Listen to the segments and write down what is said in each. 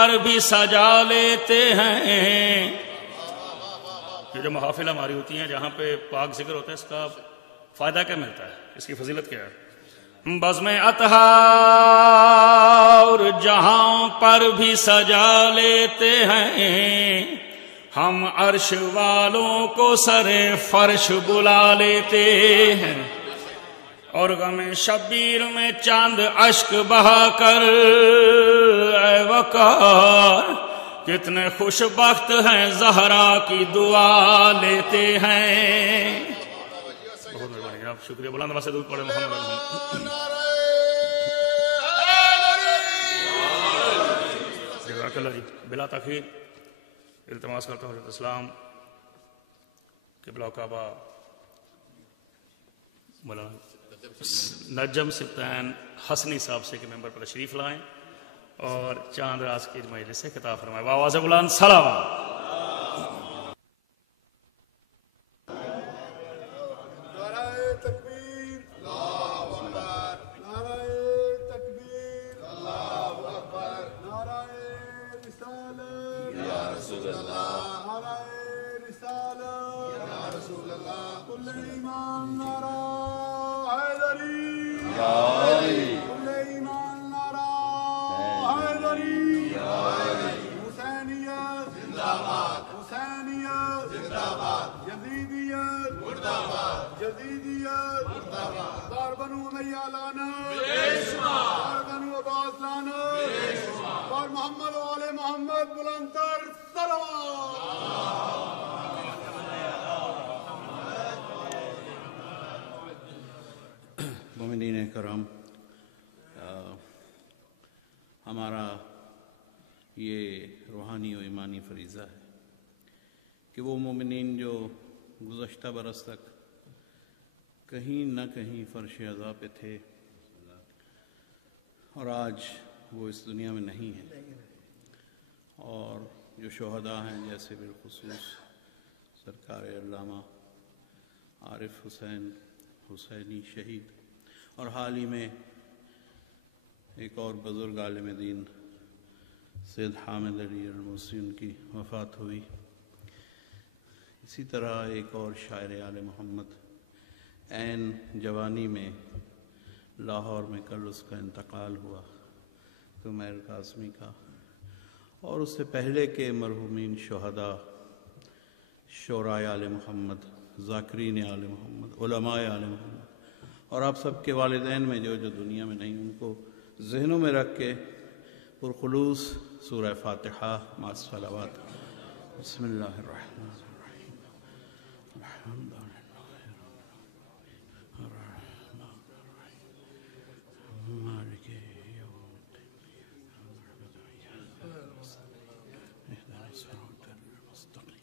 پر بھی سجا لیتے ہیں. یہ جو محافل ہماری ہوتی ہیں جہاں پہ پاک ذکر ہوتا ہے، اس کا فائدہ کیا ملتا ہے، اس کی فضیلت کیا ہے؟ بزم اطہار جہاں پر بھی سجا لیتے ہیں، ہم عرش والوں کو سر فرش بلا لیتے ہیں. اور غم شبیر میں چاند اشک بہا کر اے وقار کتنے خوش بخت ہیں زہرا کی دعا لیتے ہیں. بہت مہربانی آپ، شکریہ. بلند آواز سے درود پڑھیں محمد. جزاک اللہ جی. بلا تاخیر التماس کرتا ہوں حضرت اسلام قبلہ کعبہ مولانا نجم سبطین حسنی صاحب سے کہ ممبر پر تشریف لائیں اور چاند راز کی مجلس سے خطاب فرمائے. آواز بلند سلام. مومنین کرام، ہمارا یہ روحانی و ایمانی فریضہ ہے کہ وہ مومنین جو گزشتہ برس تک کہیں نہ کہیں فرش عزا پہ تھے اور آج وہ اس دنیا میں نہیں ہیں، اور جو شہداء ہیں جیسے بالخصوص سرکار علامہ عارف حسین حسینی شہید، اور حال ہی میں ایک اور بزرگ عالم دین سید حامد علی الموسی ان کی وفات ہوئی. اسی طرح ایک اور شاعر آل محمد عین جوانی میں لاہور میں کل اس کا انتقال ہوا، قمیر قاسمی کا، اور اس سے پہلے کے مرحومین شہداء، شعراء آل محمد، ذاکرین آل محمد، علماء آل محمد، اور آپ سب کے والدین میں جو دنیا میں نہیں، ان کو ذہنوں میں رکھ کے پرخلوص سورہ فاتحہ مع الصلوات. بسم اللہ الرحمن الرحیم. الحمد للہ الرحمن الرحیم مالک یوم الدین اهدنا الصراط المستقیم.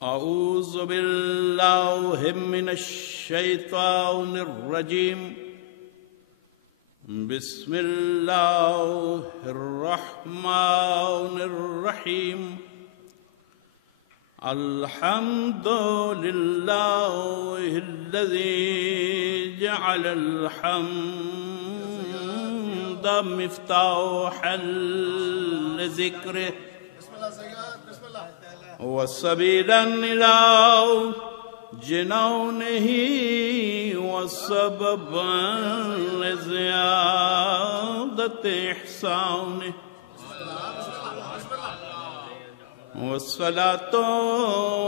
اعوذ باللہ من الشیطان الرجیم. بسم اللہ الرحمن الرحیم. الحمد للہ الذی جعل الحمد مفتاحا لذکرہ وسبیلا الی جنانہ وسببا لزیادۃ احسانہ. والصلاة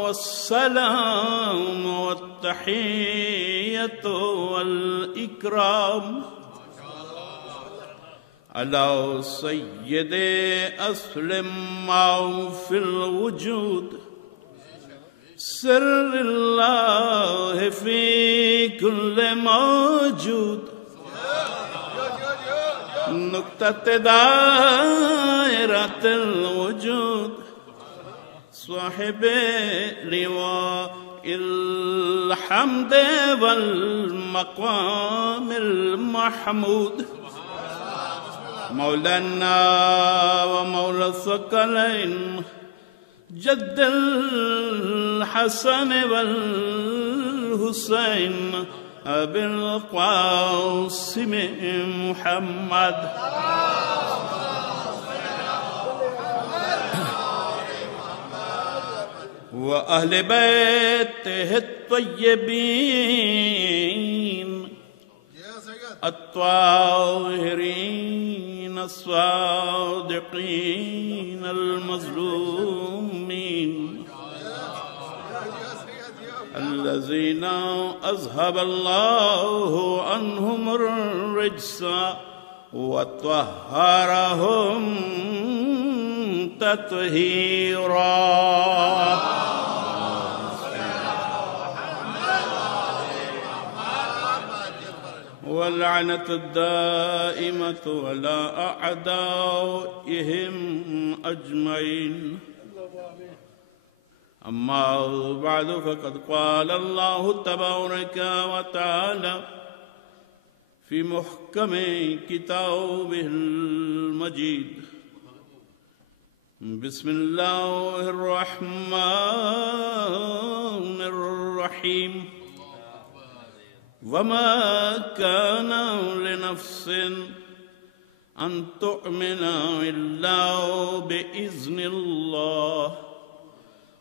والسلام والتحية والإكرام على سيد أصل ما في الوجود سر الله في كل موجود نقطة دائرة الوجود صاحب لواء الحمد والمقام المحمود مولانا ومولى الثقلين جد الحسن والحسين أبي القاسم محمد وأهل بيته الطيبين الطاهرين الصادقين المظلومين الذين أذهب الله عنهم الرجس وطهرهم تطهيرا واللعنة الدائمة على أعدائهم أجمعين أما بعد فقد قال الله تبارك وتعالى في محكم كتابه المجيد بسم الله الرحمن الرحيم وما كان لنفس أن تؤمن إلا بإذن الله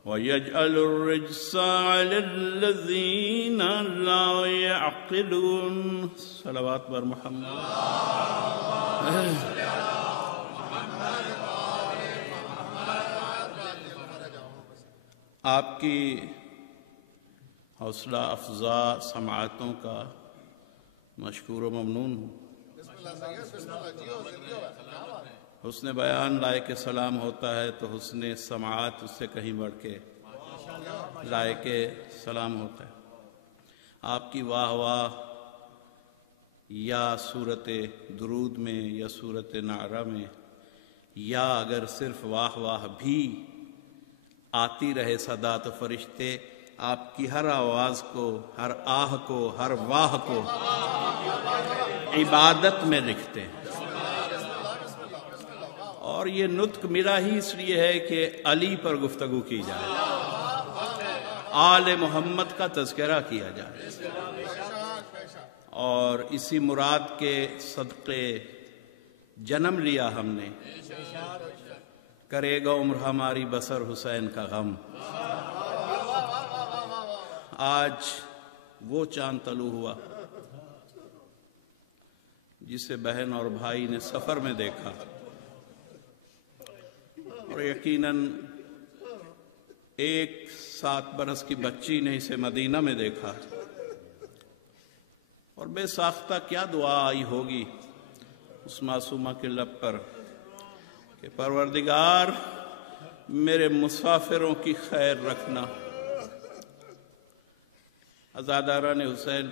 ويجعل الرجس على الذين لا يعقلون صلوات بر محمد آپ کی حوصلہ افزا سماعتوں کا مشکور و ممنون ہوں۔ حسن بیان لائق سلام ہوتا ہے تو حسن سماعت اس سے کہیں بڑھ کے لائق سلام ہوتا ہے۔ آپ کی واہ واہ یا صورت درود میں یا صورت نعرہ میں یا اگر صرف واہ واہ بھی آتی رہے صدا تو فرشتے آپ کی ہر آواز کو، ہر آہ کو، ہر واہ کو عبادت میں لکھتے ہیں۔ اور یہ نطق ملا ہی اس لیے ہے کہ علی پر گفتگو کی جائے، آل محمد کا تذکرہ کیا جائے، اور اسی مراد کے صدقے جنم لیا ہم نے۔ کرے گا عمر ہماری بسر حسین کا غم۔ آج وہ چاند طلوع ہوا جسے بہن اور بھائی نے سفر میں دیکھا، اور یقیناً 7 برس کی بچی نے اسے مدینہ میں دیکھا، اور بے ساختہ کیا دعا آئی ہوگی اس معصومہ کے لب پر کہ پروردگار میرے مسافروں کی خیر رکھنا۔ عزاداران حسین،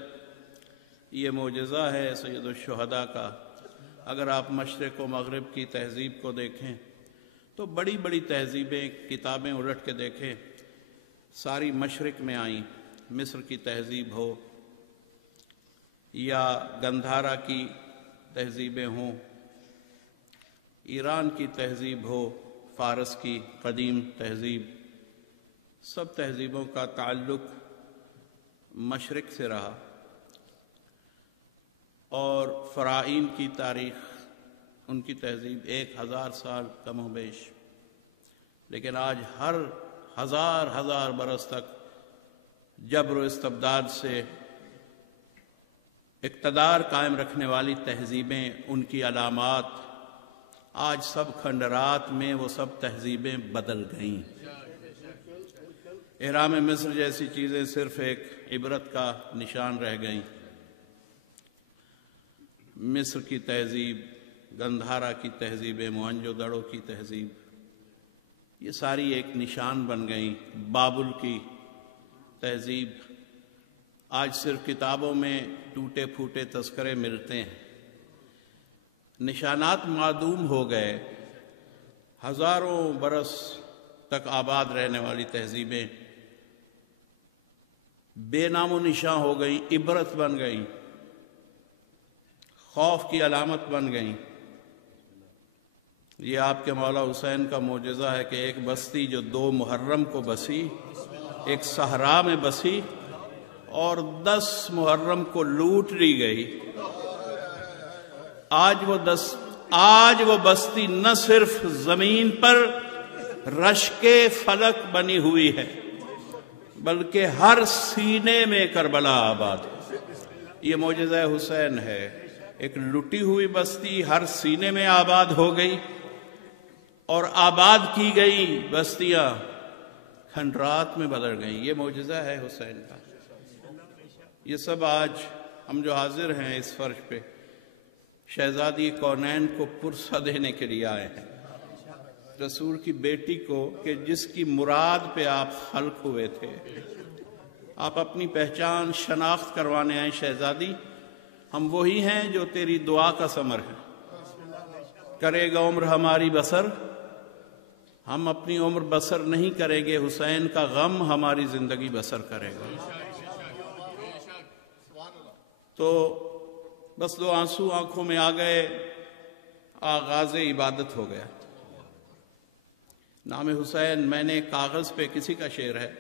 یہ معجزہ ہے سید الشہداء کا۔ اگر آپ مشرق و مغرب کی تہذیب کو دیکھیں تو بڑی بڑی تہذیبیں، کتابیں الٹ کے دیکھیں، ساری مشرق میں آئیں۔ مصر کی تہذیب ہو یا گندھارا کی تہذیبیں ہوں، ایران کی تہذیب ہو، فارس کی قدیم تہذیب، سب تہذیبوں کا تعلق مشرق سے رہا۔ اور فرعین کی تاریخ، ان کی تہذیب 1000 سال کم و بیش، لیکن آج ہر ہزار برس تک جبر و استبداد سے اقتدار قائم رکھنے والی تہذیبیں، ان کی علامات، آج سب کھنڈرات میں وہ سب تہذیبیں بدل گئیں۔ احرام مصر جیسی چیزیں صرف ایک عبرت کا نشان رہ گئیں۔ مصر کی تہذیب، گندھارا کی تہذیبیں، موہنجو دڑو کی تہذیب، یہ ساری ایک نشان بن گئیں۔ بابل کی تہذیب آج صرف کتابوں میں ٹوٹے پھوٹے تذکرے ملتے ہیں، نشانات معدوم ہو گئے۔ ہزاروں برس تک آباد رہنے والی تہذیبیں بے نام و نشاں ہو گئیں، عبرت بن گئیں، خوف کی علامت بن گئیں۔ یہ آپ کے مولا حسین کا معجزہ ہے کہ ایک بستی جو 2 محرم کو بسی، ایک صحرا میں بسی اور 10 محرم کو لوٹ لی گئی، آج وہ بستی نہ صرف زمین پر رشک فلک بنی ہوئی ہے بلکہ ہر سینے میں کربلا آباد ہے۔ یہ معجزہ حسین ہے، ایک لٹی ہوئی بستی ہر سینے میں آباد ہو گئی، اور آباد کی گئی بستیاں کھنڈرات میں بدل گئیں۔ یہ معجزہ ہے حسین کا۔ یہ سب آج ہم جو حاضر ہیں اس فرش پہ شہزادی کونین کو پرسہ دینے کے لیے آئے ہیں، رسول کی بیٹی کو کہ جس کی مراد پہ آپ خلق ہوئے تھے۔ آپ اپنی پہچان شناخت کروانے آئے، شہزادی ہم وہی ہیں جو تیری دعا کا ثمر ہے، کرے گا عمر ہماری بسر، ہم اپنی عمر بسر نہیں کریں گے، حسین کا غم ہماری زندگی بسر کرے گا۔ تو بس 2 آنسو آنکھوں میں آ گئے، آغاز عبادت ہو گیا۔ نام حسین میں نے کاغذ پہ، کسی کا شعر ہے،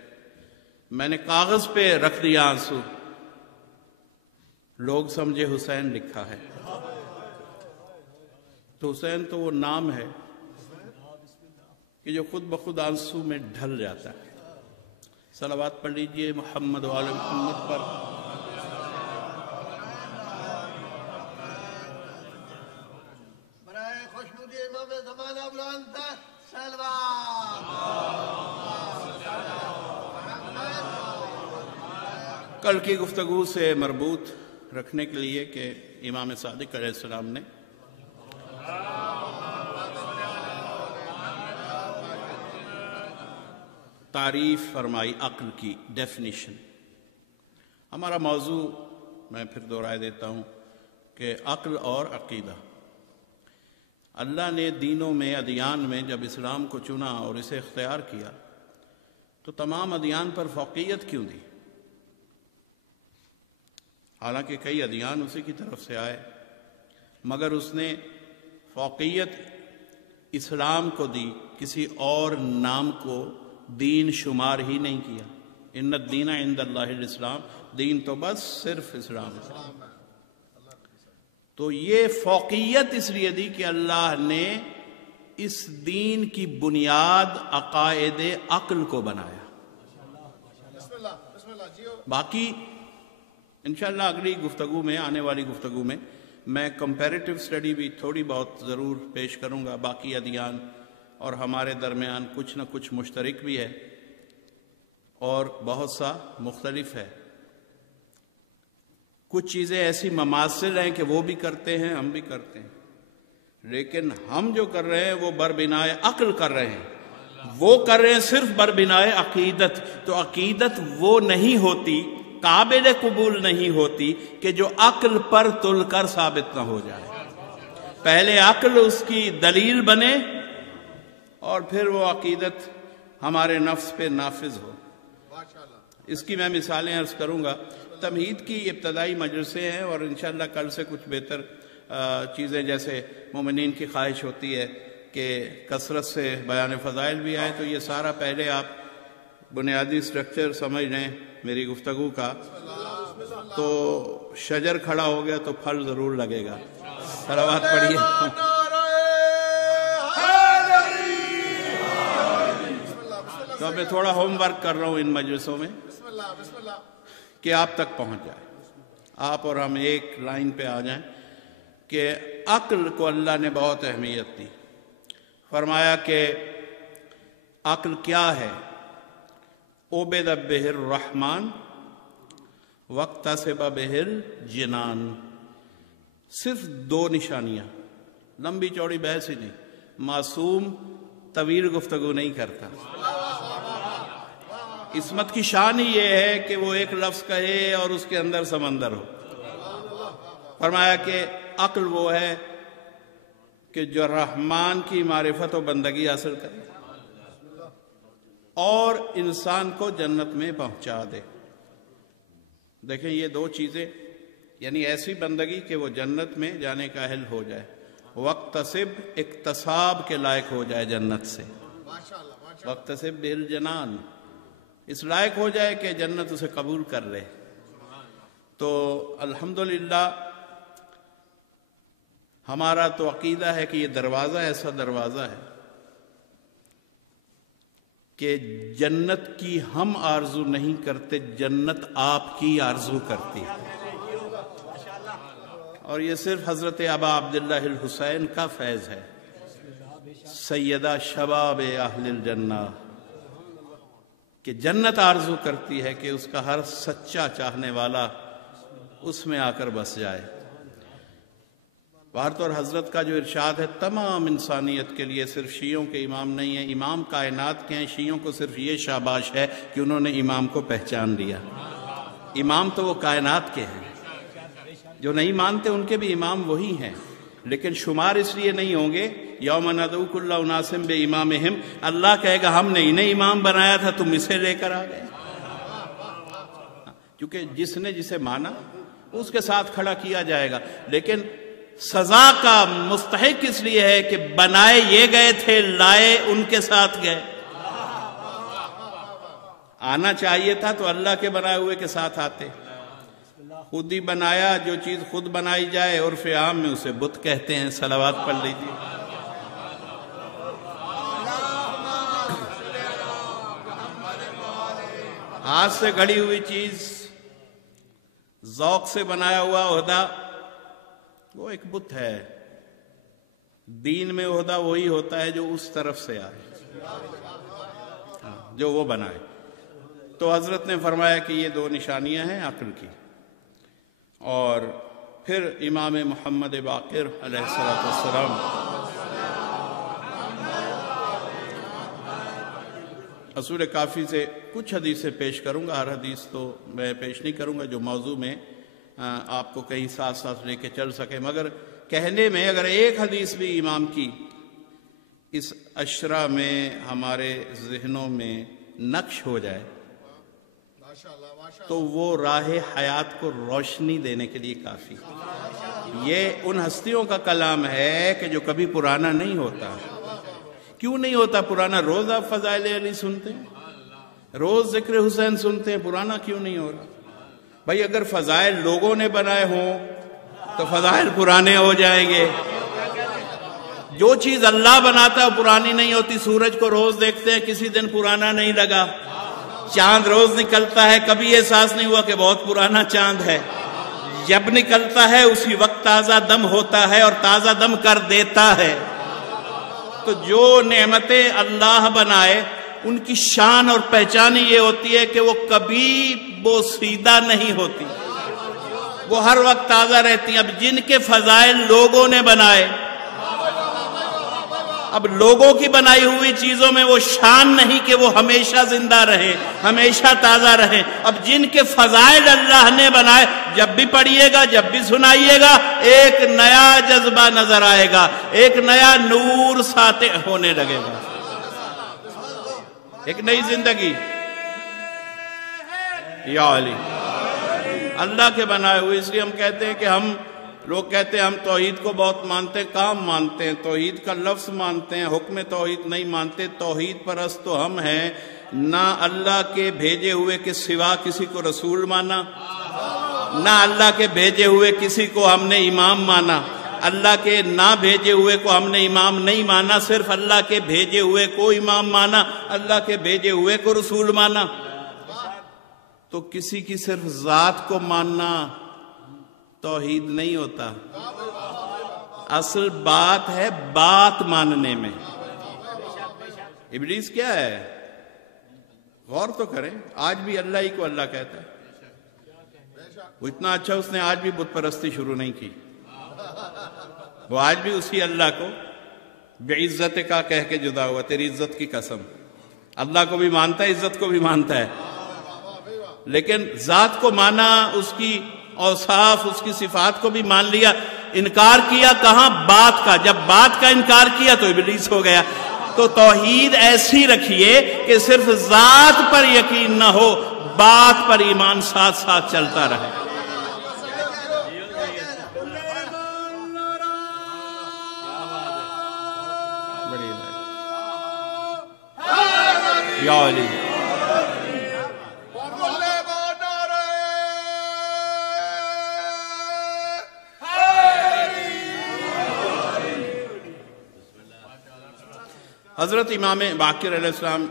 میں نے کاغذ پہ رکھ دیا آنسو، لوگ سمجھے حسین لکھا ہے۔ تو حسین تو وہ نام ہے کہ جو خود بخود آنسو میں ڈھل جاتا ہے۔ صلوات پڑھ لیجئے محمد و آل محمد پر۔ برائے خوشنودی امام زمانہ بلند تر سلوات۔ کل کی گفتگو سے مربوط رکھنے کے لیے کہ امام صادق علیہ السلام نے تعریف فرمائی عقل کی، ڈیفینیشن۔ ہمارا موضوع میں پھر دہرائے دیتا ہوں کہ عقل اور عقیدہ۔ اللہ نے دینوں میں، ادیان میں جب اسلام کو چنا اور اسے اختیار کیا تو تمام ادیان پر فوقیت کیوں دی؟ حالانکہ کئی ادیان اسی کی طرف سے آئے، مگر اس نے فوقیت اسلام کو دی، کسی اور نام کو دین شمار ہی نہیں کیا۔ ان الدین عند اللہ الاسلام، دین تو بس صرف اسلام ہے۔ تو یہ فوقیت اس لیے دی کہ اللہ نے اس دین کی بنیاد عقائد عقل کو بنایا۔ باقی انشاءاللہ اگلی گفتگو میں، آنے والی گفتگو میں میں کمپیریٹیو سٹڈی بھی تھوڑی بہت ضرور پیش کروں گا۔ باقی ادیان اور ہمارے درمیان کچھ نہ کچھ مشترک بھی ہے اور بہت سا مختلف ہے۔ کچھ چیزیں ایسی مماثل ہیں کہ وہ بھی کرتے ہیں، ہم بھی کرتے ہیں، لیکن ہم جو کر رہے ہیں وہ بربنائے عقل کر رہے ہیں، وہ کر رہے ہیں صرف بربنائے عقیدت۔ تو عقیدت وہ نہیں ہوتی، قابل قبول نہیں ہوتی کہ جو عقل پر تل کر ثابت نہ ہو جائے۔ پہلے عقل اس کی دلیل بنے اور پھر وہ عقیدت ہمارے نفس پہ نافذ ہو۔ اس کی میں مثالیں عرض کروں گا۔ تمہید کی ابتدائی مجلسیں ہیں اور انشاءاللہ کل سے کچھ بہتر چیزیں، جیسے مومنین کی خواہش ہوتی ہے کہ کثرت سے بیان فضائل بھی آئے، تو یہ سارا پہلے آپ بنیادی سٹرکچر سمجھ لیں میری گفتگو کا، تو شجر کھڑا ہو گیا تو پھل ضرور لگے گا۔ صلوات پڑھیے۔ تو میں تھوڑا ہوم ورک کر رہا ہوں ان مجلسوں میں کہ آپ تک پہنچ جائے، آپ اور ہم ایک لائن پہ آ جائیں کہ عقل کو اللہ نے بہت اہمیت دی۔ فرمایا کہ عقل کیا ہے؟ عبد بہ الرحمن واکتسب بہ الجنان۔ صرف 2 نشانیاں، لمبی چوڑی بحث ہی نہیں۔ معصوم طویل گفتگو نہیں کرتا۔ عصمت کی شان ہی یہ ہے کہ وہ ایک لفظ کہے اور اس کے اندر سمندر ہو۔ فرمایا کہ عقل وہ ہے کہ جو رحمان کی معرفت و بندگی حاصل کرے، اور انسان کو جنت میں پہنچا دے۔ دیکھیں یہ دو چیزیں، یعنی ایسی بندگی کہ وہ جنت میں جانے کا اہل ہو جائے، وقتصب اکتساب کے لائق ہو جائے جنت سے، وقتصب بالجنان، اس لائق ہو جائے کہ جنت اسے قبول کر لے۔ تو الحمدللہ ہمارا تو عقیدہ ہے کہ یہ دروازہ ایسا دروازہ ہے کہ جنت کی ہم آرزو نہیں کرتے، جنت آپ کی آرزو کرتی ہے۔ اور یہ صرف حضرت ابا عبداللہ الحسین کا فیض ہے، سیدہ شباب اہل الجنہ، کہ جنت آرزو کرتی ہے کہ اس کا ہر سچا چاہنے والا اس میں آ کر بس جائے۔ بہرحال اور حضرت کا جو ارشاد ہے تمام انسانیت کے لیے، صرف شیعوں کے امام نہیں ہیں، امام کائنات کے ہیں، شیعوں کو صرف یہ شاباش ہے کہ انہوں نے امام کو پہچان لیا۔ امام تو وہ کائنات کے ہیں، جو نہیں مانتے ان کے بھی امام وہی ہیں، لیکن شمار اس لیے نہیں ہوں گے یوم ندعو کل اناس بامامہم، اللہ کہے گا ہم نے انہیں امام بنایا تھا، تم اسے لے کر آ گئے۔ کیونکہ جس نے جسے مانا اس کے ساتھ کھڑا کیا جائے گا، لیکن سزا کا مستحق اس لیے ہے کہ بنائے یہ گئے تھے، لائے ان کے ساتھ گئے۔ آنا چاہیے تھا تو اللہ کے بنائے ہوئے کے ساتھ آتے، خود ہی بنایا، جو چیز خود بنائی جائے عرف عام میں اسے بت کہتے ہیں۔ صلوات پڑھ لیجیے۔ ہاتھ سے گھڑی ہوئی چیز، ذوق سے بنایا ہوا عہدہ، وہ ایک بت ہے۔ دین میں عہدہ وہی ہوتا ہے جو اس طرف سے آئے، جو وہ بنائے۔ تو حضرت نے فرمایا کہ یہ دو نشانیاں ہیں عقل کی۔ اور پھر امام محمد باقر علیہ السلام، اصول کافی سے کچھ حدیثیں پیش کروں گا، ہر حدیث تو میں پیش نہیں کروں گا جو موضوع میں آپ کو کہیں ساتھ ساتھ لے کے چل سکے، مگر کہنے میں اگر ایک حدیث بھی امام کی اس عشرہ میں ہمارے ذہنوں میں نقش ہو جائے تو وہ راہ حیات کو روشنی دینے کے لیے کافی۔ یہ ان ہستیوں کا کلام ہے کہ جو کبھی پرانا نہیں ہوتا۔ کیوں نہیں ہوتا پرانا؟ روز آپ فضائل علی سنتے ہیں، روز ذکر حسین سنتے ہیں، پرانا کیوں نہیں ہو رہا؟ بھائی اگر فضائل لوگوں نے بنائے ہوں تو فضائل پرانے ہو جائیں گے۔ جو چیز اللہ بناتا ہے وہ پرانی نہیں ہوتی۔ سورج کو روز دیکھتے ہیں، کسی دن پرانا نہیں لگا۔ چاند روز نکلتا ہے، کبھی احساس نہیں ہوا کہ بہت پرانا چاند ہے۔ جب نکلتا ہے اسی وقت تازہ دم ہوتا ہے اور تازہ دم کر دیتا ہے۔ تو جو نعمتیں اللہ بنائے ان کی شان اور پہچان یہ ہوتی ہے کہ وہ کبھی بوسیدہ نہیں ہوتی، وہ ہر وقت تازہ رہتی ہیں۔ اب جن کے فضائل لوگوں نے بنائے، اب لوگوں کی بنائی ہوئی چیزوں میں وہ شان نہیں کہ وہ ہمیشہ زندہ رہیں، ہمیشہ تازہ رہیں۔ اب جن کے فضائل اللہ نے بنائے، جب بھی پڑھیے گا، جب بھی سنائیے گا، ایک نیا جذبہ نظر آئے گا، ایک نیا نور ساطع ہونے لگے گا، ایک نئی زندگی۔ یا علی، اللہ کے بنائے ہوئے۔ اس لیے ہم کہتے ہیں کہ لوگ کہتے ہیں ہم توحید کو بہت مانتے ہیں، کام مانتے ہیں، توحید کا لفظ مانتے ہیں، حکم توحید نہیں مانتے۔ توحید پرست تو ہم ہیں، نہ اللہ کے بھیجے ہوئے کے سوا کسی کو رسول مانا، نہ اللہ کے بھیجے ہوئے کسی کو ہم نے امام مانا، اللہ کے نہ بھیجے ہوئے کو ہم نے امام نہیں مانا، صرف اللہ کے بھیجے ہوئے کو امام مانا، اللہ کے بھیجے ہوئے کو رسول مانا۔ تو کسی کی صرف ذات کو ماننا توحید نہیں ہوتا، اصل بات ہے بات ماننے میں۔ ابلیس کیا ہے؟ غور تو کریں، آج بھی اللہ ہی کو اللہ کہتا ہے۔ وہ اتنا اچھا، اس نے آج بھی بت پرستی شروع نہیں کی، وہ آج بھی اسی اللہ کو بے عزت کا کہہ کے جدا ہوا، تیری عزت کی قسم۔ اللہ کو بھی مانتا ہے، عزت کو بھی مانتا ہے، لیکن ذات کو مانا، اس کی اوصاف، اس کی صفات کو بھی مان لیا۔ انکار کیا کہاں؟ بات کا۔ جب بات کا انکار کیا تو ابلیس ہو گیا۔ تو توحید ایسی رکھیے کہ صرف ذات پر یقین نہ ہو، بات پر ایمان ساتھ ساتھ چلتا رہے۔ یا علی حضرت امام باقر علیہ السلام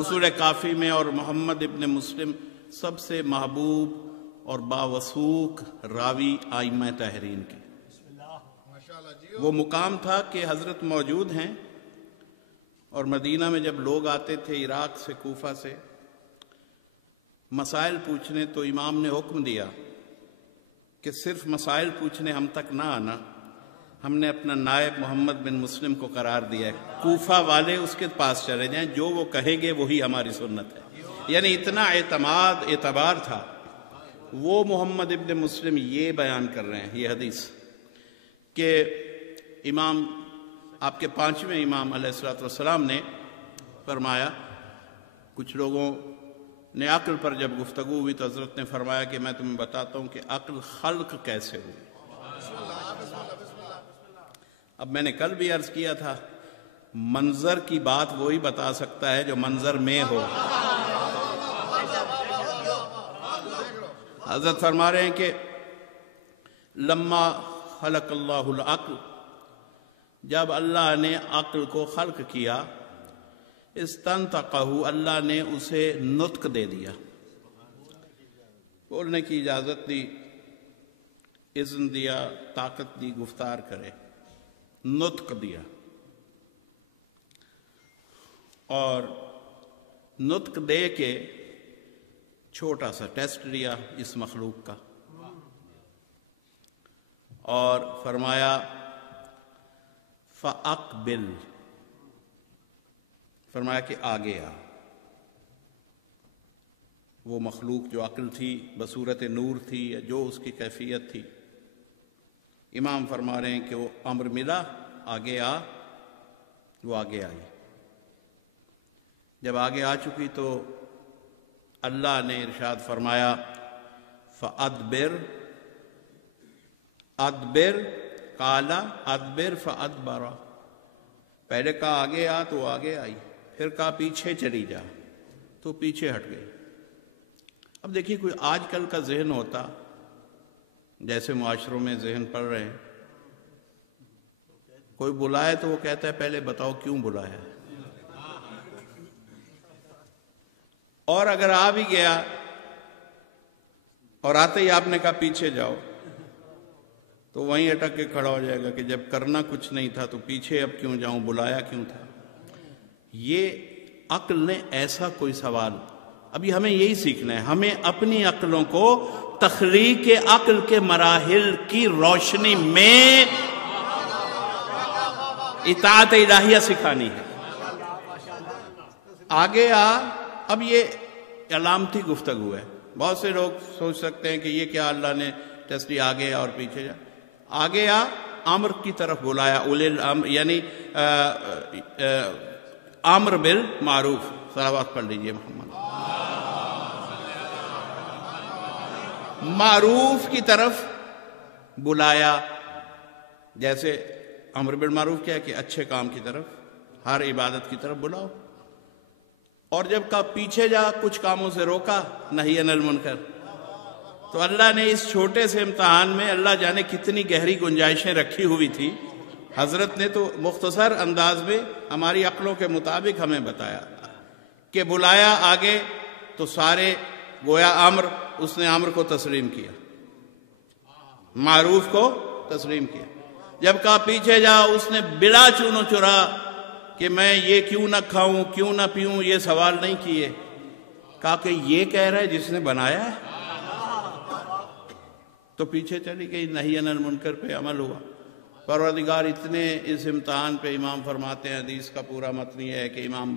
اصول کافی میں اور محمد ابن مسلم سب سے محبوب اور باوثوق راوی ائمہ تحرین کے، وہ مقام تھا کہ حضرت موجود ہیں، اور مدینہ میں جب لوگ آتے تھے عراق سے، کوفہ سے مسائل پوچھنے، تو امام نے حکم دیا کہ صرف مسائل پوچھنے ہم تک نہ آنا، ہم نے اپنا نائب محمد بن مسلم کو قرار دیا ہے، کوفہ والے اس کے پاس چلے جائیں، جو وہ کہیں گے وہی ہماری سنت ہے۔ یعنی اتنا اعتبار تھا۔ وہ محمد ابن مسلم یہ بیان کر رہے ہیں، یہ حدیث، کہ امام آپ کے 5ویں امام علیہ السلام نے فرمایا، کچھ لوگوں نے عقل پر جب گفتگو ہوئی تو حضرت نے فرمایا کہ میں تمہیں بتاتا ہوں کہ عقل خلق کیسے ہوئی۔ اب میں نے کل بھی عرض کیا تھا، منظر کی بات وہی بتا سکتا ہے جو منظر میں ہو۔ حضرت فرما رہے ہیں کہ لما خلق اللہ العقل، جب اللہ نے عقل کو خلق کیا، استنطقہ، اللہ نے اسے نطق دے دیا، بولنے کی اجازت دی، اذن دیا، طاقت دی، گفتار کرے، نطق دیا، اور نطق دے کے چھوٹا سا ٹیسٹ لیا اس مخلوق کا، اور فرمایا فَأَقْبِلْ، فرمایا کہ آگے آ۔ وہ مخلوق جو عقل تھی، بصورت نور تھی، یا جو اس کی کیفیت تھی، امام فرما رہے ہیں کہ وہ امر ملا، آگے آ، وہ آگے آئی۔ جب آگے آ چکی تو اللہ نے ارشاد فرمایا فَأَدْبِرْ، ادبر، قَالَ ادبر فَأَدْبَرَ، پہلے کہا آگے آ تو آگے آئی، پھر کہا پیچھے چلی جا تو پیچھے ہٹ گئی۔ اب دیکھیے، کوئی آج کل کا ذہن ہوتا، جیسے معاشروں میں ذہن پڑھ رہے ہیں، کوئی بلائے تو وہ کہتا ہے پہلے بتاؤ کیوں بلایا ہے، اور اگر آ بھی گیا اور آتے ہی آپ نے کہا پیچھے جاؤ، تو وہیں اٹک کے کھڑا ہو جائے گا کہ جب کرنا کچھ نہیں تھا تو پیچھے اب کیوں جاؤں، بلایا کیوں تھا۔ یہ عقل نے ایسا کوئی سوال، ابھی ہمیں یہی سیکھنا ہے، ہمیں اپنی عقلوں کو تخلیق عقل کے مراحل کی روشنی میں اطاعت الہیہ سکھانی ہے۔ آگے آ، اب یہ علامتی گفتگو ہے، بہت سے لوگ سوچ سکتے ہیں کہ یہ کیا اللہ نے ٹیسٹ آگے آ اور پیچھے جا، آگے آ امر کی طرف بلایا، اولی الامر، یعنی امر بالمعروف، صلوات پڑھ لیجئے محمد، معروف کی طرف بلایا، جیسے امر بالمعروف کیا کہ اچھے کام کی طرف، ہر عبادت کی طرف بلاؤ، اور جب کہا پیچھے جا، کچھ کاموں سے روکا، نہی عن المنکر۔ تو اللہ نے اس چھوٹے سے امتحان میں اللہ جانے کتنی گہری گنجائشیں رکھی ہوئی تھی، حضرت نے تو مختصر انداز میں ہماری عقلوں کے مطابق ہمیں بتایا کہ بلایا آگے تو سارے گویا امر، اس نے امر کو تسلیم کیا، معروف کو تسلیم کیا۔ جب کہا پیچھے جا، اس نے بلا چون و چرا کہ میں یہ کیوں نہ کھاؤں، کیوں نہ پیوں، یہ سوال نہیں کیے، کہا کہ یہ کہہ رہا ہے جس نے بنایا ہے، تو پیچھے چلی گئی، نہی عن المنکر پہ عمل ہوا۔ پروردگار اتنے اس امتحان پہ، امام فرماتے ہیں، حدیث کا پورا متن یہ ہے کہ امام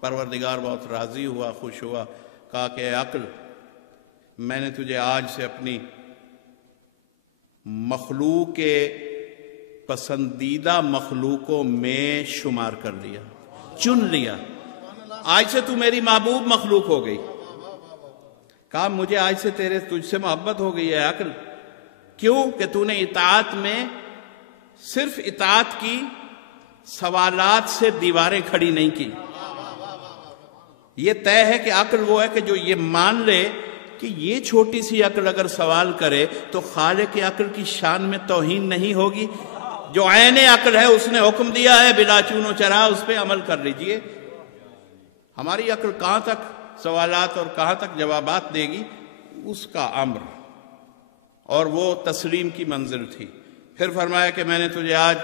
پروردگار بہت راضی ہوا، خوش ہوا، کہا کہ اے عقل، میں نے تجھے آج سے اپنی مخلوق کے پسندیدہ مخلوقوں میں شمار کر لیا، چن لیا، آج سے تو میری محبوب مخلوق ہو گئی۔ کہا مجھے آج سے تجھ سے محبت ہو گئی ہے عقل، کیوں کہ تو نے اطاعت میں صرف اطاعت کی، سوالات سے دیواریں کھڑی نہیں کی۔ یہ طے ہے کہ عقل وہ ہے کہ جو یہ مان لے کہ یہ چھوٹی سی عقل اگر سوال کرے تو خالق عقل کی شان میں توہین نہیں ہوگی۔ جو عین عقل ہے اس نے حکم دیا ہے بلا چون و چرا، اس پہ عمل کر لیجئے۔ ہماری عقل کہاں تک سوالات اور کہاں تک جوابات دے گی، اس کا امر، اور وہ تسلیم کی منزل تھی۔ پھر فرمایا کہ میں نے تجھے آج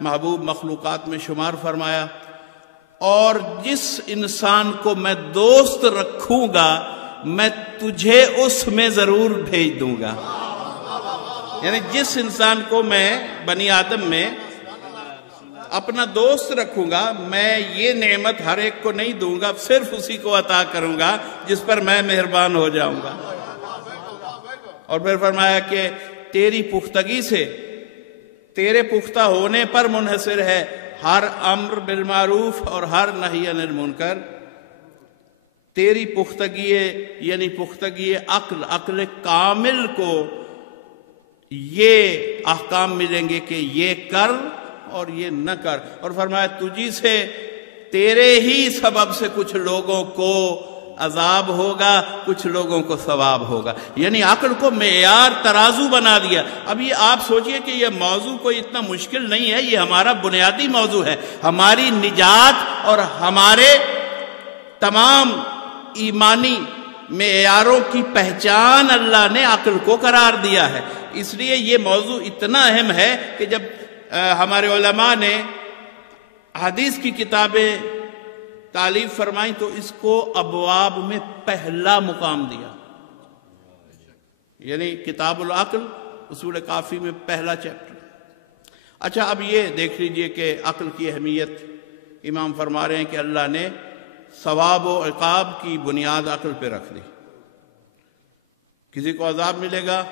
محبوب مخلوقات میں شمار فرمایا، اور جس انسان کو میں دوست رکھوں گا میں تجھے اس میں ضرور بھیج دوں گا۔ یعنی جس انسان کو میں بنی آدم میں اپنا دوست رکھوں گا، میں یہ نعمت ہر ایک کو نہیں دوں گا، صرف اسی کو عطا کروں گا جس پر میں مہربان ہو جاؤں گا۔ اور پھر فرمایا کہ تیری پختگی سے، تیرے پختہ ہونے پر منحصر ہے ہر امر بالمعروف اور ہر نہی عن المنکر۔ تیری پختگی یعنی پختگی عقل کامل کو یہ احکام ملیں گے کہ یہ کر اور یہ نہ کر۔ اور فرمایا تجھی سے، تیرے ہی سبب سے کچھ لوگوں کو عذاب ہوگا، کچھ لوگوں کو ثواب ہوگا۔ یعنی عقل کو معیار ترازو بنا دیا۔ اب یہ آپ سوچئے کہ یہ موضوع کوئی اتنا مشکل نہیں ہے، یہ ہمارا بنیادی موضوع ہے۔ ہماری نجات اور ہمارے تمام ایمانی معیاروں کی پہچان اللہ نے عقل کو قرار دیا ہے۔ اس لیے یہ موضوع اتنا اہم ہے کہ جب ہمارے علماء نے حدیث کی کتابیں تالیف فرمائیں تو اس کو ابواب میں پہلا مقام دیا، یعنی کتاب العقل اصول کافی میں پہلا چیپٹر۔ اچھا اب یہ دیکھ لیجئے کہ عقل کی اہمیت امام فرما رہے ہیں کہ اللہ نے ثواب و عقاب کی بنیاد عقل پہ رکھ دی۔ کسی کو عذاب ملے گا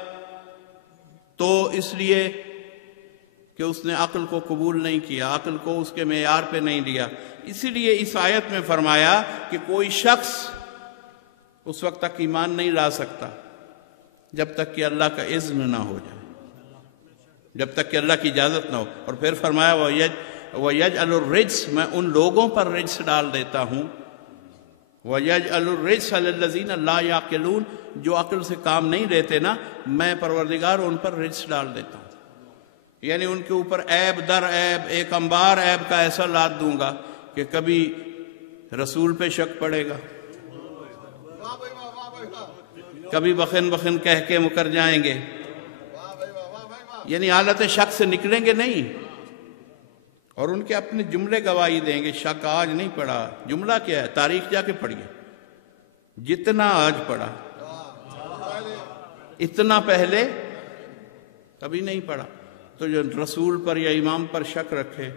تو اس لیے کہ اس نے عقل کو قبول نہیں کیا، عقل کو اس کے معیار پہ نہیں لیا۔ اسی لیے اس آیت میں فرمایا کہ کوئی شخص اس وقت تک ایمان نہیں لا سکتا جب تک کہ اللہ کا اذن نہ ہو جائے، جب تک کہ اللہ کی اجازت نہ ہو۔ اور پھر فرمایا وَيَجْعَلُ الرِّجْسَ، میں ان لوگوں پر رجس ڈال دیتا ہوں، وَيَجْعَلُ الرِّجْسَ عَلَى الَّذِينَ لَا يَعْقِلُونَ، جو عقل سے کام نہیں لیتے نا، میں پروردگار ان پر رجس ڈال دیتا ہوں، یعنی ان کے اوپر عیب در عیب، ایک انبار عیب کا ایسا لاد دوں گا کہ کبھی رسول پہ شک پڑے گا، کبھی بخن بخن کہہ کے مکر جائیں گے، یعنی حالت شک سے نکلیں گے نہیں، اور ان کے اپنے جملے گواہی دیں گے۔ شک آج نہیں پڑا، جملہ کیا ہے؟ تاریخ جا کے پڑھیے، جتنا آج پڑھا اتنا پہلے کبھی نہیں پڑھا۔ تو جو رسول پر یا امام پر شک رکھے،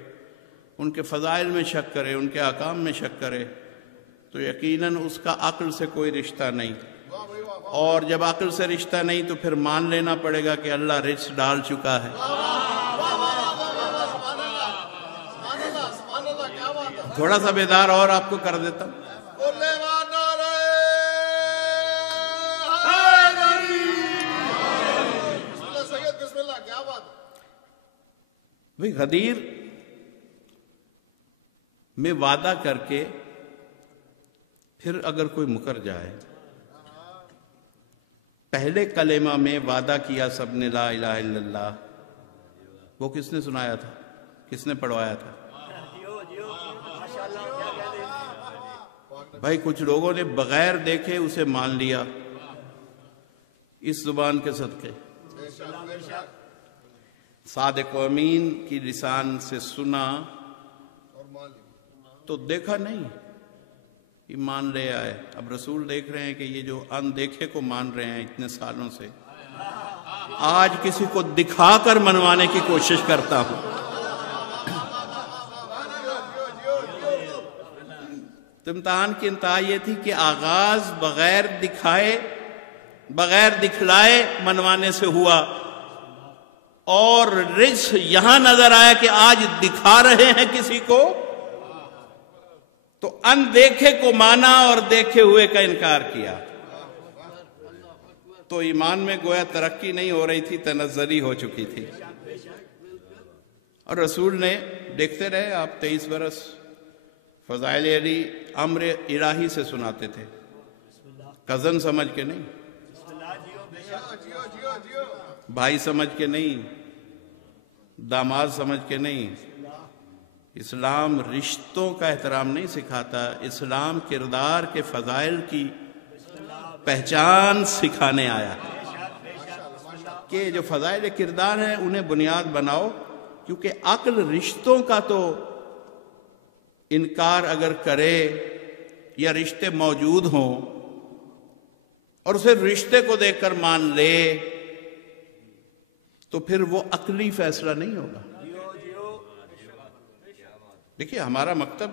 ان کے فضائل میں شک کرے، ان کے احکام میں شک کرے، تو یقیناً اس کا عقل سے کوئی رشتہ نہیں، اور جب عقل سے رشتہ نہیں تو پھر مان لینا پڑے گا کہ اللہ رجس ڈال چکا ہے۔ تھوڑا سا بیدار اور آپ کو کر دیتا ہوں۔ بھئی غدیر میں وعدہ کر کے پھر اگر کوئی مکر جائے، پہلے کلمہ میں وعدہ کیا سب نے لا الہ الا اللہ، وہ کس نے سنایا تھا؟ کس نے پڑھوایا تھا؟ بھائی کچھ لوگوں نے بغیر دیکھے اسے مان لیا اس زبان کے صدقے، صادق و امین کی لسان سے سنا تو دیکھا نہیں، ایمان لے آئے۔ اب رسول دیکھ رہے ہیں کہ یہ جو اندیکھے کو مان رہے ہیں اتنے سالوں سے، آج کسی کو دکھا کر منوانے کی کوشش کرتا ہوں۔ تو امتحان کی انتہا یہ تھی کہ آغاز بغیر دکھائے، بغیر دکھلائے منوانے سے ہوا، اور رجس یہاں نظر آیا کہ آج دکھا رہے ہیں کسی کو، تو اندیکھے کو مانا اور دیکھے ہوئے کا انکار کیا، تو ایمان میں گویا ترقی نہیں ہو رہی تھی، تنزلی ہو چکی تھی۔ اور رسول نے دیکھتے رہے، آپ 23 برس فضائل علی امر الہی سے سناتے تھے، کزن سمجھ کے نہیں، بھائی سمجھ کے نہیں، داماد سمجھ کے نہیں۔ اسلام رشتوں کا احترام نہیں سکھاتا، اسلام کردار کے فضائل کی پہچان سکھانے آیا کہ جو فضائل کردار ہیں انہیں بنیاد بناؤ، کیونکہ عقل رشتوں کا تو انکار اگر کرے یا رشتے موجود ہوں اور صرف رشتے کو دیکھ کر مان لے تو پھر وہ عقلی فیصلہ نہیں ہوگا۔ دیکھیے ہمارا مکتب،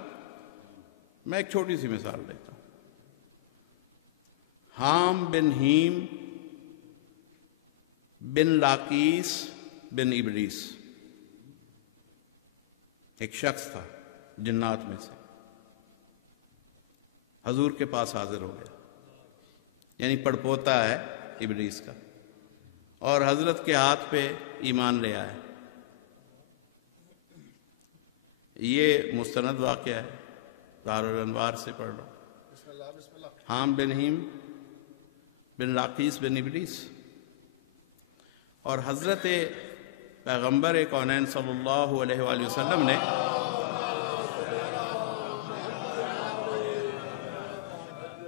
میں ایک چھوٹی سی مثال دیتا ہوں۔ حام بن ہیم بن لاقیس بن ابلیس ایک شخص تھا جنات میں سے، حضور کے پاس حاضر ہو گیا، یعنی پڑپوتا ہے ابلیس کا، اور حضرت کے ہاتھ پہ ایمان لے آیا۔ یہ مستند واقعہ ہے، دارالانوار سے پڑھ لو۔ حام بن ہیم بن لاقیس بن ابلیس، اور حضرت پیغمبر کونین صلی اللہ علیہ وآلہ وسلم نے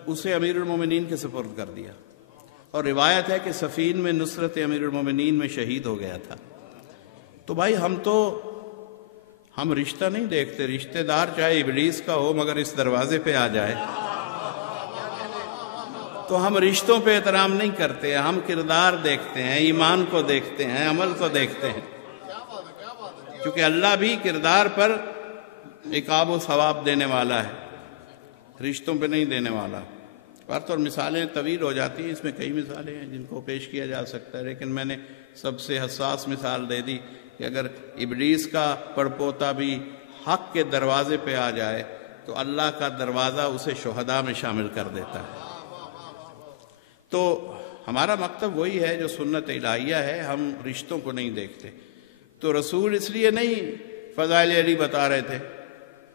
اسے امیر المومنین کے سپرد کر دیا، اور روایت ہے کہ صفین میں نصرت امیر المومنین میں شہید ہو گیا تھا۔ تو بھائی ہم رشتہ نہیں دیکھتے، رشتہ دار چاہے ابلیس کا ہو مگر اس دروازے پہ آ جائے تو ہم رشتوں پہ احترام نہیں کرتے، ہم کردار دیکھتے ہیں، ایمان کو دیکھتے ہیں، عمل کو دیکھتے ہیں، کیونکہ اللہ بھی کردار پر عقاب و ثواب دینے والا ہے، رشتوں پہ نہیں دینے والا۔ بات اور مثالیں طویل ہو جاتی ہیں، اس میں کئی مثالیں ہیں جن کو پیش کیا جا سکتا ہے، لیکن میں نے سب سے حساس مثال دے دی کہ اگر ابلیس کا پڑپوتا بھی حق کے دروازے پہ آ جائے تو اللہ کا دروازہ اسے شہداء میں شامل کر دیتا ہے۔ تو ہمارا مکتب وہی ہے جو سنت الہیہ ہے، ہم رشتوں کو نہیں دیکھتے۔ تو رسول اس لیے نہیں فضائل علی بتا رہے تھے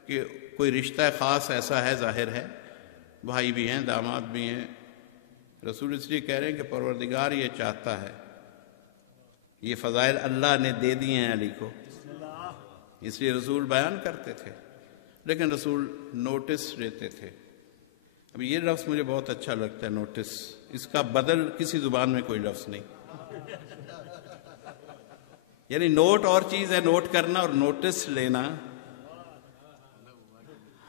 کہ کوئی رشتہ خاص ایسا ہے، ظاہر ہے بھائی بھی ہیں، داماد بھی ہیں، رسول اس لیے کہہ رہے ہیں کہ پروردگار یہ چاہتا ہے، یہ فضائل اللہ نے دے دیے ہیں علی کو، اس لیے رسول بیان کرتے تھے، لیکن رسول نوٹس لیتے تھے۔ اب یہ لفظ مجھے بہت اچھا لگتا ہے، نوٹس، اس کا بدل کسی زبان میں کوئی لفظ نہیں، یعنی نوٹ اور چیز ہے، نوٹ کرنا اور نوٹس لینا،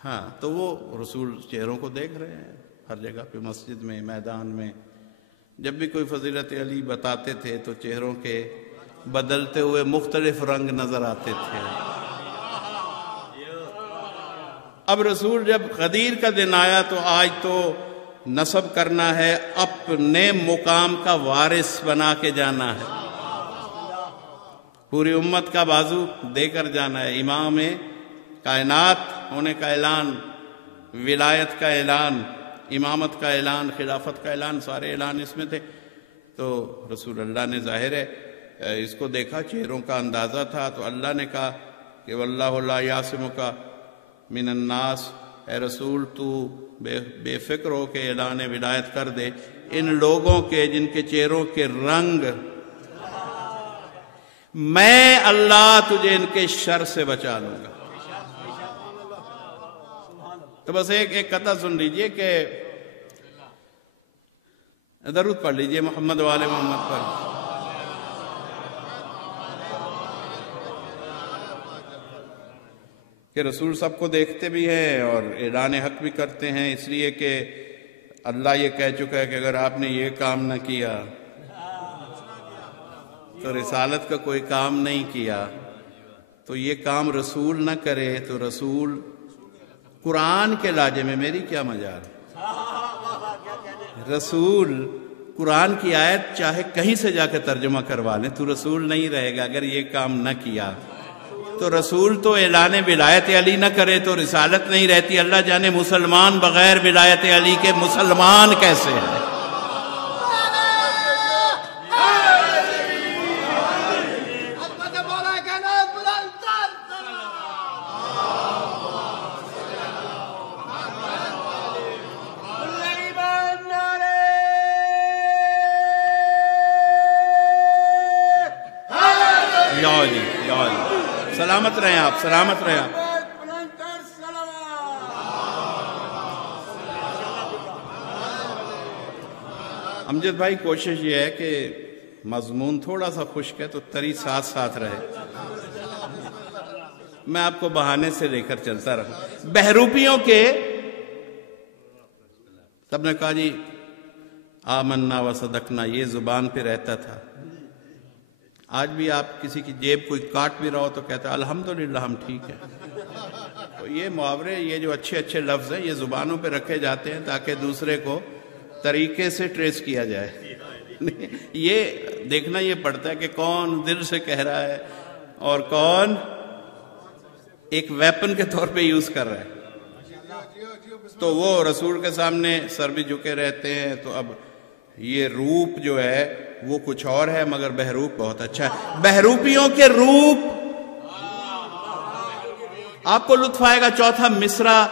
ہاں تو وہ رسول چہروں کو دیکھ رہے ہیں ہر جگہ پہ، مسجد میں، میدان میں، جب بھی کوئی فضیلت علی بتاتے تھے تو چہروں کے بدلتے ہوئے مختلف رنگ نظر آتے تھے۔ اب رسول جب غدیر کا دن آیا تو آج تو نسب کرنا ہے، اپنے مقام کا وارث بنا کے جانا ہے، پوری امت کا بازو دے کر جانا ہے، امام کائنات ہونے کا اعلان، ولایت کا اعلان، امامت کا اعلان، خلافت کا اعلان، سارے اعلان اس میں تھے۔ تو رسول اللہ نے ظاہر ہے اس کو دیکھا، چہروں کا اندازہ تھا، تو اللہ نے کہا کہ واللہ لا یعصمک من الناس، اے رسول تو بے فکر ہو کے اعلان ولایت کر دے ان لوگوں کے جن کے چہروں کے رنگ، میں اللہ تجھے ان کے شر سے بچا لوں گا۔ تو بس ایک قطعہ سن لیجئے کہ درود پڑھ لیجئے محمد و آل محمد پر۔ کہ رسول سب کو دیکھتے بھی ہیں اور اعلان حق بھی کرتے ہیں، اس لیے کہ اللہ یہ کہہ چکا ہے کہ اگر آپ نے یہ کام نہ کیا تو رسالت کا کوئی کام نہیں کیا، تو یہ کام رسول نہ کرے تو رسول قرآن کے لاجے میں میری کیا مجال، رسول قرآن کی آیت چاہے کہیں سے جا کے ترجمہ کروا لیں، تو رسول نہیں رہے گا اگر یہ کام نہ کیا۔ تو رسول تو اعلان ولایت علی نہ کرے تو رسالت نہیں رہتی۔ اللہ جانے مسلمان بغیر ولایت علی کے مسلمان کیسے ہیں۔ سلامت رہیں آپ، سلامت رہیں آپ۔ امجد بھائی کوشش یہ ہے کہ مضمون تھوڑا سا خشک ہے تو تری ساتھ ساتھ رہے، میں آپ کو بہانے سے لے کر چلتا رہا۔ بہروپیوں کے سب نے کہا جی آمنا و صدقنا، یہ زبان پہ رہتا تھا۔ آج بھی آپ کسی کی جیب کوئی کاٹ بھی رہا ہو تو کہتا ہے الحمدللہ ہم ٹھیک ہیں۔ تو یہ محاورے، یہ جو اچھے اچھے لفظ ہیں، یہ زبانوں پہ رکھے جاتے ہیں تاکہ دوسرے کو طریقے سے ٹریس کیا جائے۔ یہ دیکھنا یہ پڑتا ہے کہ کون دل سے کہہ رہا ہے اور کون ایک ویپن کے طور پہ یوز کر رہا ہے۔ تو وہ رسول کے سامنے سر بھی جھکے رہتے ہیں۔ تو اب یہ روپ جو ہے وہ کچھ اور ہے، مگر بہروپ بہت اچھا ہے۔ بہروپیوں کے روپ آپ کو لطف آئے گا۔ چوتھا مصرع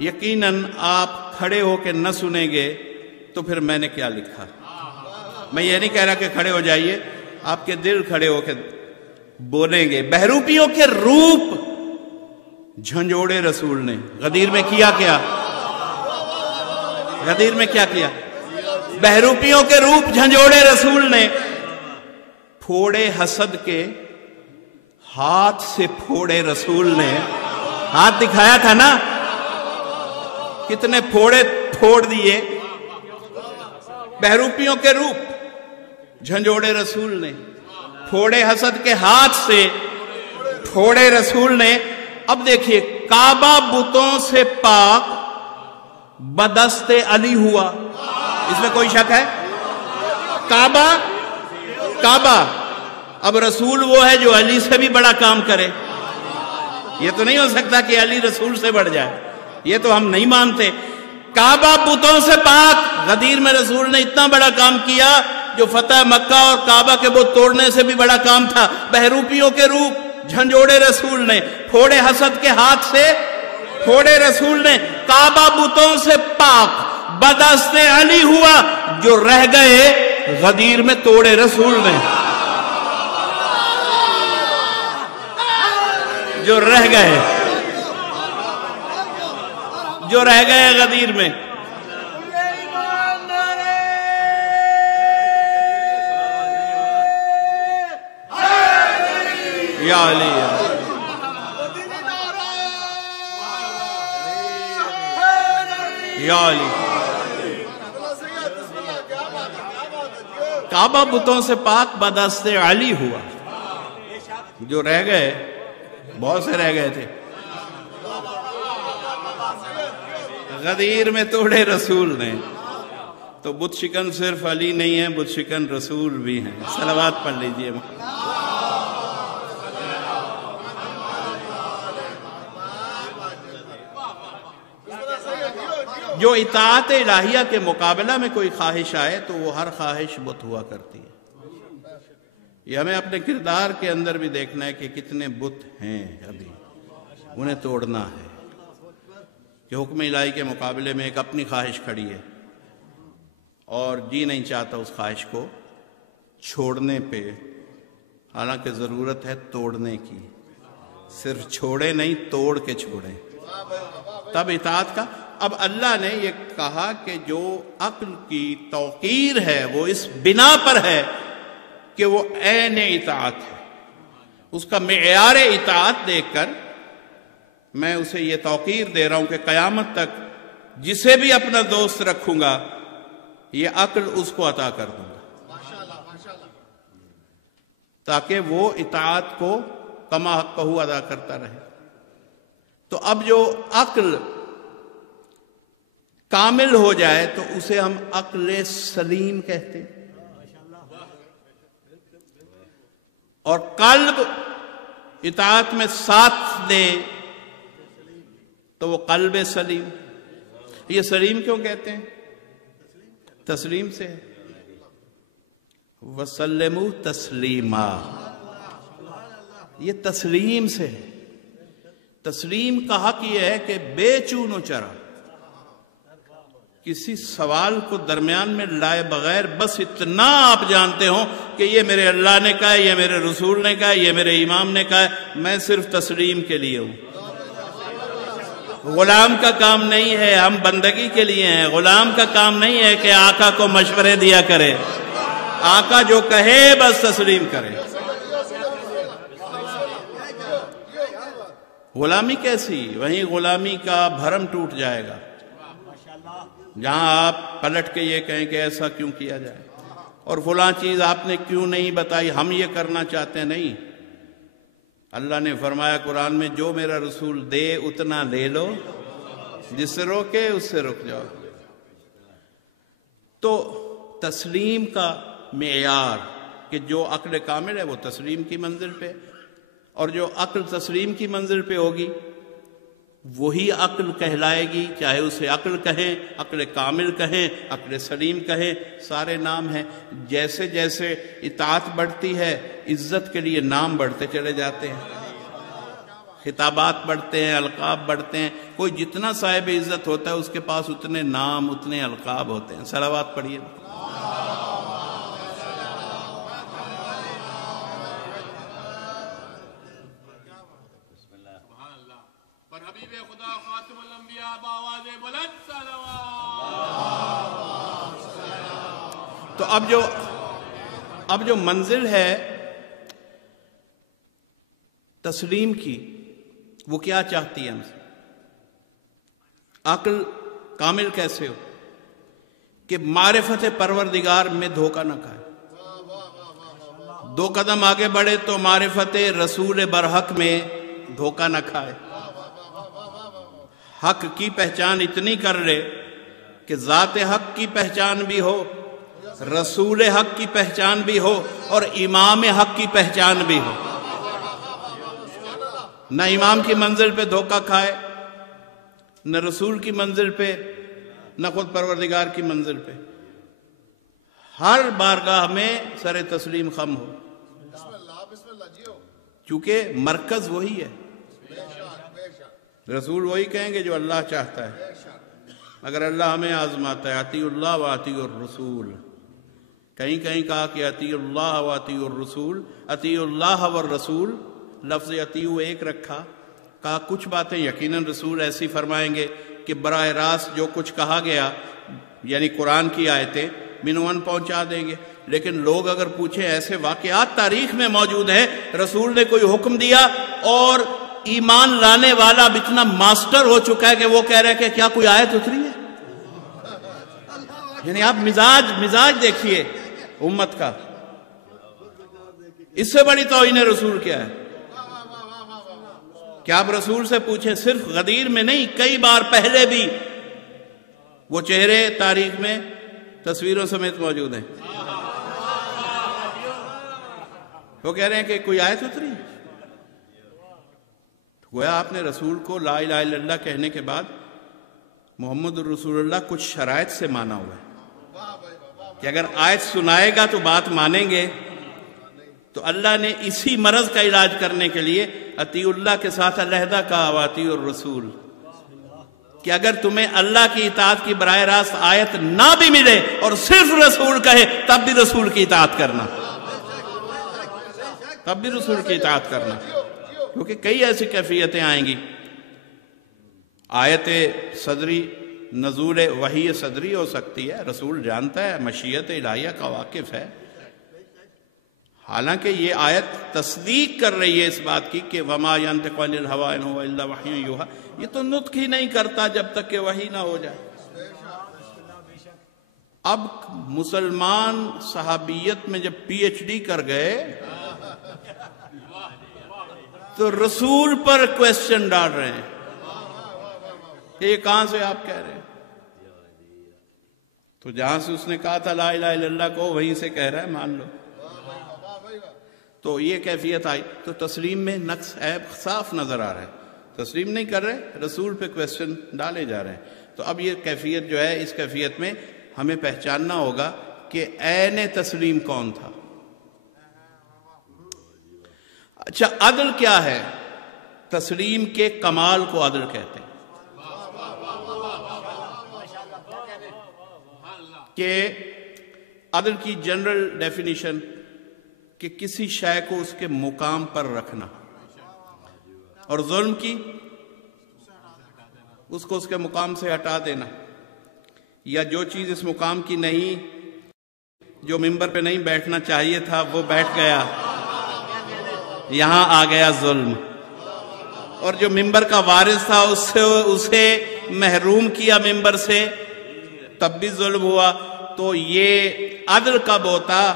یقیناً آپ کھڑے ہو کے نہ سنیں گے تو پھر میں نے کیا لکھا۔ میں یہ نہیں کہہ رہا کہ کھڑے ہو جائیے، آپ کے دل کھڑے ہو کے بولیں گے۔ بہروپیوں کے روپ جھنجھوڑے رسول نے غدیر میں کیا کیا؟ غدیر میں کیا کیا؟ بہروپیوں کے روپ جھنجھوڑے رسول نے پھوڑے حسد کے ہاتھ سے پھوڑے رسول نے۔ ہاتھ دکھایا تھا نا، کتنے پھوڑے پھوڑ دیے۔ بہروپیوں کے روپ جھنجھوڑے رسول نے، پھوڑے حسد کے ہاتھ سے پھوڑے رسول نے۔ اب دیکھیے، کعبہ بتوں سے پاک بدست علی ہوا، اس میں کوئی شک ہے؟ کعبہ اب رسول وہ ہے جو علی سے بھی بڑا کام کرے۔ یہ تو نہیں ہو سکتا کہ علی رسول سے بڑھ جائے، یہ تو ہم نہیں مانتے۔ کعبہ بتوں سے پاک، غدیر میں رسول نے اتنا بڑا کام کیا جو فتح مکہ اور کعبہ کے بت توڑنے سے بھی بڑا کام تھا۔ بہروپیوں کے روپ جھنجھوڑے رسول نے، پھوڑے حسد کے ہاتھ سے پھوڑے رسول نے۔ کعبہ بتوں سے پاک بدست علی ہوا، جو رہ گئے غدیر میں توڑے رسول نے۔ جو رہ گئے غدیر میں۔ یا علی یا علی۔ کعبہ بتوں سے پاک بدست علی ہوا، جو رہ گئے بہت سے رہ گئے تھے غدیر میں توڑے رسول نے۔ تو بت شکن صرف علی نہیں ہے، بت شکن رسول بھی ہیں۔ صلوات پڑھ لیجئے۔ جو اطاعت الہیہ کے مقابلہ میں کوئی خواہش آئے تو وہ ہر خواہش بت ہوا کرتی ہے۔ یہ ہمیں اپنے کردار کے اندر بھی دیکھنا ہے کہ کتنے بت ہیں، ابھی انہیں توڑنا ہے۔ کہ حکم الہی کے مقابلے میں ایک اپنی خواہش کھڑی ہے اور جی نہیں چاہتا اس خواہش کو چھوڑنے پہ، حالانکہ ضرورت ہے توڑنے کی۔ صرف چھوڑے نہیں، توڑ کے چھوڑے، تب اطاعت کا۔ اب اللہ نے یہ کہا کہ جو عقل کی توقیر ہے وہ اس بنا پر ہے کہ وہ عین اطاعت ہے۔ اس کا معیار اطاعت دیکھ کر میں اسے یہ توقیر دے رہا ہوں کہ قیامت تک جسے بھی اپنا دوست رکھوں گا یہ عقل اس کو عطا کر دوں گا، تاکہ وہ اطاعت کو کما حقہ ادا کرتا رہے۔ تو اب جو عقل کامل ہو جائے تو اسے ہم عقل سلیم کہتے ہیں، اور قلب اطاعت میں ساتھ دے تو وہ قلب سلیم۔ یہ سلیم کیوں کہتے ہیں؟ تسلیم سے ہے، وَسَلِّمُوا تَسْلِيمًا، یہ تسلیم سے ہے۔ تسلیم کا حق یہ ہے کہ بے چون و چرا کسی سوال کو درمیان میں لائے بغیر بس اتنا آپ جانتے ہوں کہ یہ میرے اللہ نے کہا ہے، یہ میرے رسول نے کہا ہے، یہ میرے امام نے کہا ہے، میں صرف تسلیم کے لیے ہوں۔ غلام کا کام نہیں ہے، ہم بندگی کے لیے ہیں۔ غلام کا کام نہیں ہے کہ آقا کو مشورے دیا کرے، آقا جو کہے بس تسلیم کرے۔ غلامی کیسی؟ وہیں غلامی کا بھرم ٹوٹ جائے گا جہاں آپ پلٹ کے یہ کہیں کہ ایسا کیوں کیا جائے، اور فلاں چیز آپ نے کیوں نہیں بتائی، ہم یہ کرنا چاہتے ہیں۔ نہیں، اللہ نے فرمایا قرآن میں جو میرا رسول دے اتنا لے لو، جس سے روکے اس سے رک جاؤ۔ تو تسلیم کا معیار کہ جو عقل کامل ہے وہ تسلیم کی منزل پہ، اور جو عقل تسلیم کی منزل پہ ہوگی وہی عقل کہلائے گی، چاہے اسے عقل کہیں، عقل کامل کہیں، عقل سلیم کہیں، سارے نام ہیں۔ جیسے جیسے اطاعت بڑھتی ہے عزت کے لیے نام بڑھتے چلے جاتے ہیں، خطابات بڑھتے ہیں، القاب بڑھتے ہیں۔ کوئی جتنا صاحب عزت ہوتا ہے اس کے پاس اتنے نام، اتنے القاب ہوتے ہیں۔ صلوات پڑھیے۔ تو اب جو منزل ہے تسلیم کی، وہ کیا چاہتی ہے ہم سے؟ عقل کامل کیسے ہو کہ معرفت پروردگار میں دھوکہ نہ کھائے، دو قدم آگے بڑھے تو معرفت رسول برحق میں دھوکہ نہ کھائے، حق کی پہچان اتنی کر لے کہ ذات حق کی پہچان بھی ہو، رسول حق کی پہچان بھی ہو، اور امام حق کی پہچان بھی ہو۔ نہ امام کی منزل پہ دھوکہ کھائے، نہ رسول کی منزل پہ، نہ خود پروردگار کی منزل پہ۔ ہر بارگاہ میں سر تسلیم خم ہو، چونکہ مرکز وہی ہے، رسول وہی کہیں گے جو اللہ چاہتا ہے۔ اگر اللہ ہمیں آزماتا ہے اطیعوا اللہ و اطیعوا الرسول، کہیں کہیں کہا کہ اطیعوا اللہ و اطیعوا الرسول، اطیعوا اللہ والرسول، لفظ اطیعوا ایک رکھا، کہا کچھ باتیں یقیناً رسول ایسی فرمائیں گے کہ براہ راست جو کچھ کہا گیا یعنی قرآن کی آیتیں منون پہنچا دیں گے، لیکن لوگ اگر پوچھیں ایسے واقعات تاریخ میں موجود ہیں رسول نے کوئی حکم دیا اور ایمان لانے والا اب اتنا ماسٹر ہو چکا ہے کہ وہ کہہ رہا ہے کہ کیا کوئی آیت اتری ہے؟ یعنی آپ مزاج دیکھیے امت کا، اس سے بڑی توہین رسول کیا ہے؟ کیا آپ رسول سے پوچھیں، صرف غدیر میں نہیں کئی بار پہلے بھی وہ چہرے تاریخ میں تصویروں سمیت موجود ہیں، وہ کہہ رہے ہیں کہ کوئی آیت اتری؟ گویا آپ نے رسول کو لا الہ الا اللہ کہنے کے بعد محمد الرسول اللہ کچھ شرائط سے مانا ہوا ہے کہ اگر آیت سنائے گا تو بات مانیں گے۔ تو اللہ نے اسی مرض کا علاج کرنے کے لیے اطیعوا اللہ کے ساتھ علیحدہ کہا واطیعوا الرسول، کہ اگر تمہیں اللہ کی اطاعت کی براہ راست آیت نہ بھی ملے اور صرف رسول کہے تب بھی رسول کی اطاعت کرنا، تب بھی رسول کی اطاعت کرنا، کیونکہ کئی ایسی کیفیتیں آئیں گی۔ آیت صدری نزول وحی صدری ہو سکتی ہے، رسول جانتا ہے، مشیت الہیہ کا واقف ہے، حالانکہ یہ آیت تصدیق کر رہی ہے اس بات کی کہ وما ينطق عن الهوى ان هو الا وحی یوحی، یہ تو نطق ہی نہیں کرتا جب تک کہ وحی نہ ہو جائے۔ اب مسلمان صحابیت میں جب پی ایچ ڈی کر گئے تو رسول پر کویسچن ڈال رہے ہیں کہ یہ کہاں سے آپ کہہ رہے ہیں؟ تو جہاں سے اس نے کہا تھا لا الہ الا اللہ کو وہیں سے کہہ رہا ہے مان لو. تو یہ کیفیت آئی. تو تسلیم میں نقص عیب صاف نظر آ رہا ہے. تسلیم نہیں کر رہے, رسول پہ کویسچن ڈالے جا رہے ہیں. تو اب یہ کیفیت جو ہے, اس کیفیت میں ہمیں پہچاننا ہوگا کہ عین تسلیم کون تھا. اچھا, عدل کیا ہے؟ تسلیم کے کمال کو عدل کہتے ہیں. کہ عدل کی جنرل ڈیفینیشن کہ کسی شے کو اس کے مقام پر رکھنا, اور ظلم کی اس کو اس کے مقام سے ہٹا دینا, یا جو چیز اس مقام کی نہیں, جو ممبر پہ نہیں بیٹھنا چاہیے تھا وہ بیٹھ گیا, یہاں آ گیا ظلم. اور جو ممبر کا وارث تھا اسے محروم کیا ممبر سے, تب بھی ظلم ہوا. تو یہ عدل کب ہوتا؟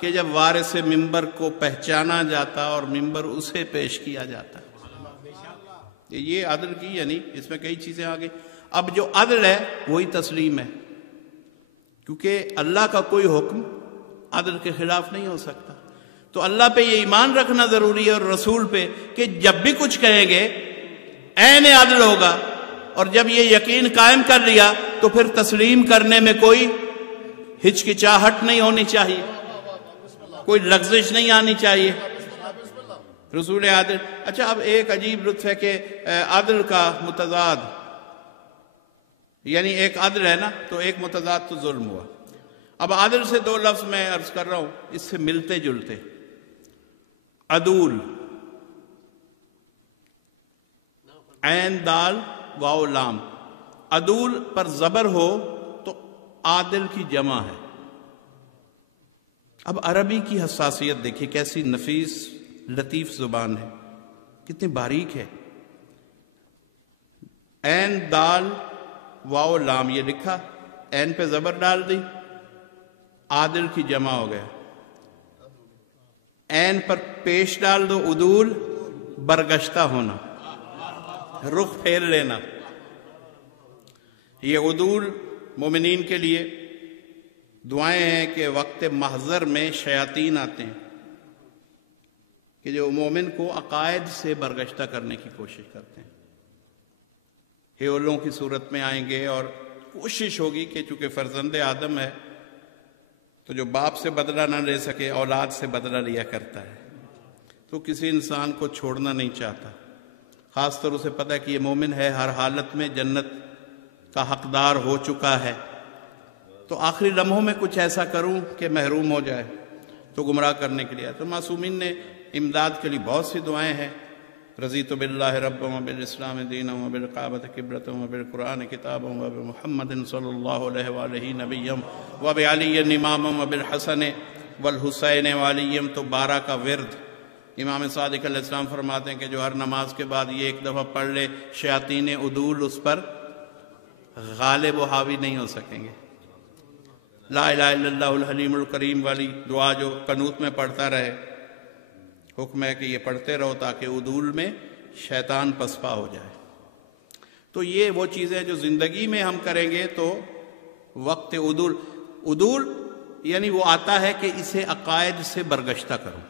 کہ جب وارث ممبر کو پہچانا جاتا اور ممبر اسے پیش کیا جاتا. یہ عدل کی, یعنی اس میں کئی چیزیں آ گئی. اب جو عدل ہے وہی تسلیم ہے, کیونکہ اللہ کا کوئی حکم عدل کے خلاف نہیں ہو سکتا. تو اللہ پہ یہ ایمان رکھنا ضروری ہے, اور رسول پہ, کہ جب بھی کچھ کہیں گے عین عدل ہوگا. اور جب یہ یقین قائم کر لیا تو پھر تسلیم کرنے میں کوئی ہچکچاہٹ نہیں ہونی چاہیے, کوئی لغزش نہیں آنی چاہیے. رسول عادل. اچھا, اب ایک عجیب لطف ہے کہ عدل کا متضاد, یعنی ایک عدل ہے نا, تو ایک متضاد تو ظلم ہوا. اب عدل سے دو لفظ میں عرض کر رہا ہوں, اس سے ملتے جلتے. عدول, عین دال واو لام. عدول پر زبر ہو تو عادل کی جمع ہے. اب عربی کی حساسیت دیکھیے کیسی نفیس لطیف زبان ہے, کتنی باریک ہے. عین دال واو لام یہ لکھا, عین پہ زبر ڈال دی, عادل کی جمع ہو گیا. عین پر پیش ڈال دو, عدول, برگشتہ ہونا, رخ پھیر لینا. یہ عدول مومنین کے لیے دعائیں ہیں کہ وقت محضر میں شیاطین آتے ہیں کہ جو مومن کو عقائد سے برگشتہ کرنے کی کوشش کرتے ہیں. ہیولوں کی صورت میں آئیں گے, اور کوشش ہوگی کہ چونکہ فرزند آدم ہے تو جو باپ سے بدلہ نہ لے سکے اولاد سے بدلہ لیا کرتا ہے. تو کسی انسان کو چھوڑنا نہیں چاہتا, خاص طور سے پتہ ہے کہ یہ مومن ہے, ہر حالت میں جنت کا حقدار ہو چکا ہے. تو آخری لمحوں میں کچھ ایسا کروں کہ محروم ہو جائے, تو گمراہ کرنے کے لیے. تو معصومین نے امداد کے لیے بہت سی دعائیں ہیں. رضیت باللہ ربا وبالاسلام دینا وبالکعبۃ قبلۃ وبالقرآن کتابا وبمحمد صلی اللہ علیہ وآلہ نبیا وبعلی اماما وبالحسن والحسین وعلی. تو 12 کا ورد امام صادق علیہ السلام فرماتے ہیں کہ جو ہر نماز کے بعد یہ ایک دفعہ پڑھ لے, شیاطین عدول اس پر غالب و حاوی نہیں ہو سکیں گے. لا الہ الا اللہ الحلیم الکریم والی دعا جو قنوت میں پڑھتا رہے, حکم ہے کہ یہ پڑھتے رہو تاکہ عدول میں شیطان پسپا ہو جائے. تو یہ وہ چیزیں جو زندگی میں ہم کریں گے تو وقت عدول یعنی وہ آتا ہے کہ اسے عقائد سے برگشتہ کرو.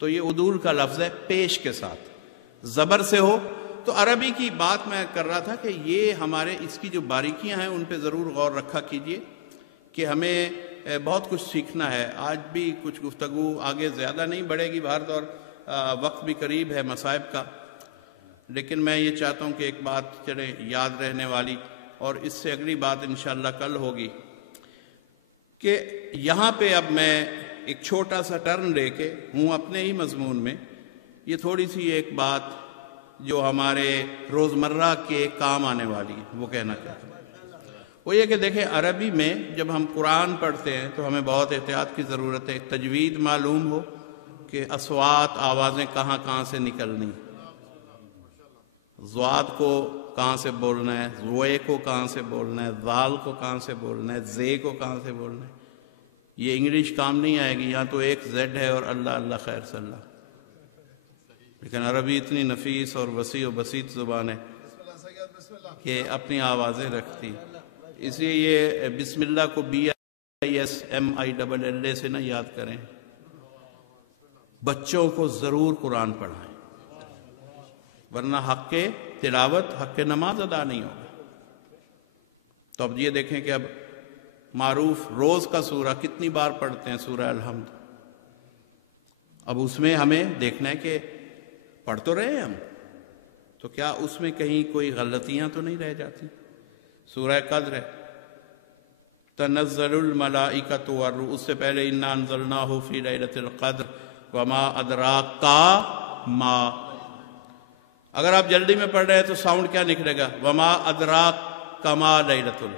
تو یہ عدول کا لفظ ہے پیش کے ساتھ, زبر سے ہو. تو عربی کی بات میں کر رہا تھا کہ یہ ہمارے اس کی جو باریکیاں ہیں ان پہ ضرور غور رکھا کیجئے کہ ہمیں بہت کچھ سیکھنا ہے. آج بھی کچھ گفتگو آگے زیادہ نہیں بڑھے گی, بہر طور وقت بھی قریب ہے مصائب کا, لیکن میں یہ چاہتا ہوں کہ ایک بات چلے یاد رہنے والی, اور اس سے اگلی بات انشاءاللہ کل ہوگی, کہ یہاں پہ اب میں ایک چھوٹا سا ٹرن لے کے ہوں اپنے ہی مضمون میں. یہ تھوڑی سی ایک بات جو ہمارے روزمرہ کے کام آنے والی ہے وہ کہنا چاہتا ہوں. وہ یہ کہ دیکھیں, عربی میں جب ہم قرآن پڑھتے ہیں تو ہمیں بہت احتیاط کی ضرورت ہے. تجوید معلوم ہو کہ اصوات آوازیں کہاں کہاں سے نکلنی, ضاد کو کہاں سے بولنا ہے, زوئے کو کہاں سے بولنا ہے, ذال کو کہاں سے بولنا ہے, زے کو کہاں سے بولنا ہے. یہ انگلش کام نہیں آئے گی, یہاں تو ایک زیڈ ہے اور اللہ اللہ خیر صلی اللہ. لیکن عربی اتنی نفیس اور وسیع و بسیط زبان ہے کہ اپنی آوازیں رکھتی. اس لیے یہ بسم اللہ کو BISMILLA سے نہ یاد کریں، بچوں کو ضرور قرآن پڑھائیں، ورنہ حق کے تلاوت، حق کے نماز ادا نہیں ہوگا۔ تو اب یہ دیکھیں کہ اب معروف روز کا سورہ کتنی بار پڑھتے ہیں، سورہ الحمد۔ اب اس میں ہمیں دیکھنا ہے کہ پڑھ تو رہے ہیں ہم، تو کیا اس میں کہیں کوئی غلطیاں تو نہیں رہ جاتی۔ سورہ قدر ہے، تنزل الملائکۃ والروح، اس سے پہلے انا انزلناہ فی لیلۃ القدر وما ادراک ما۔ اگر آپ جلدی میں پڑھ رہے ہیں تو ساؤنڈ کیا نکلے گا؟ وما ادراک کما لیلۃ ال،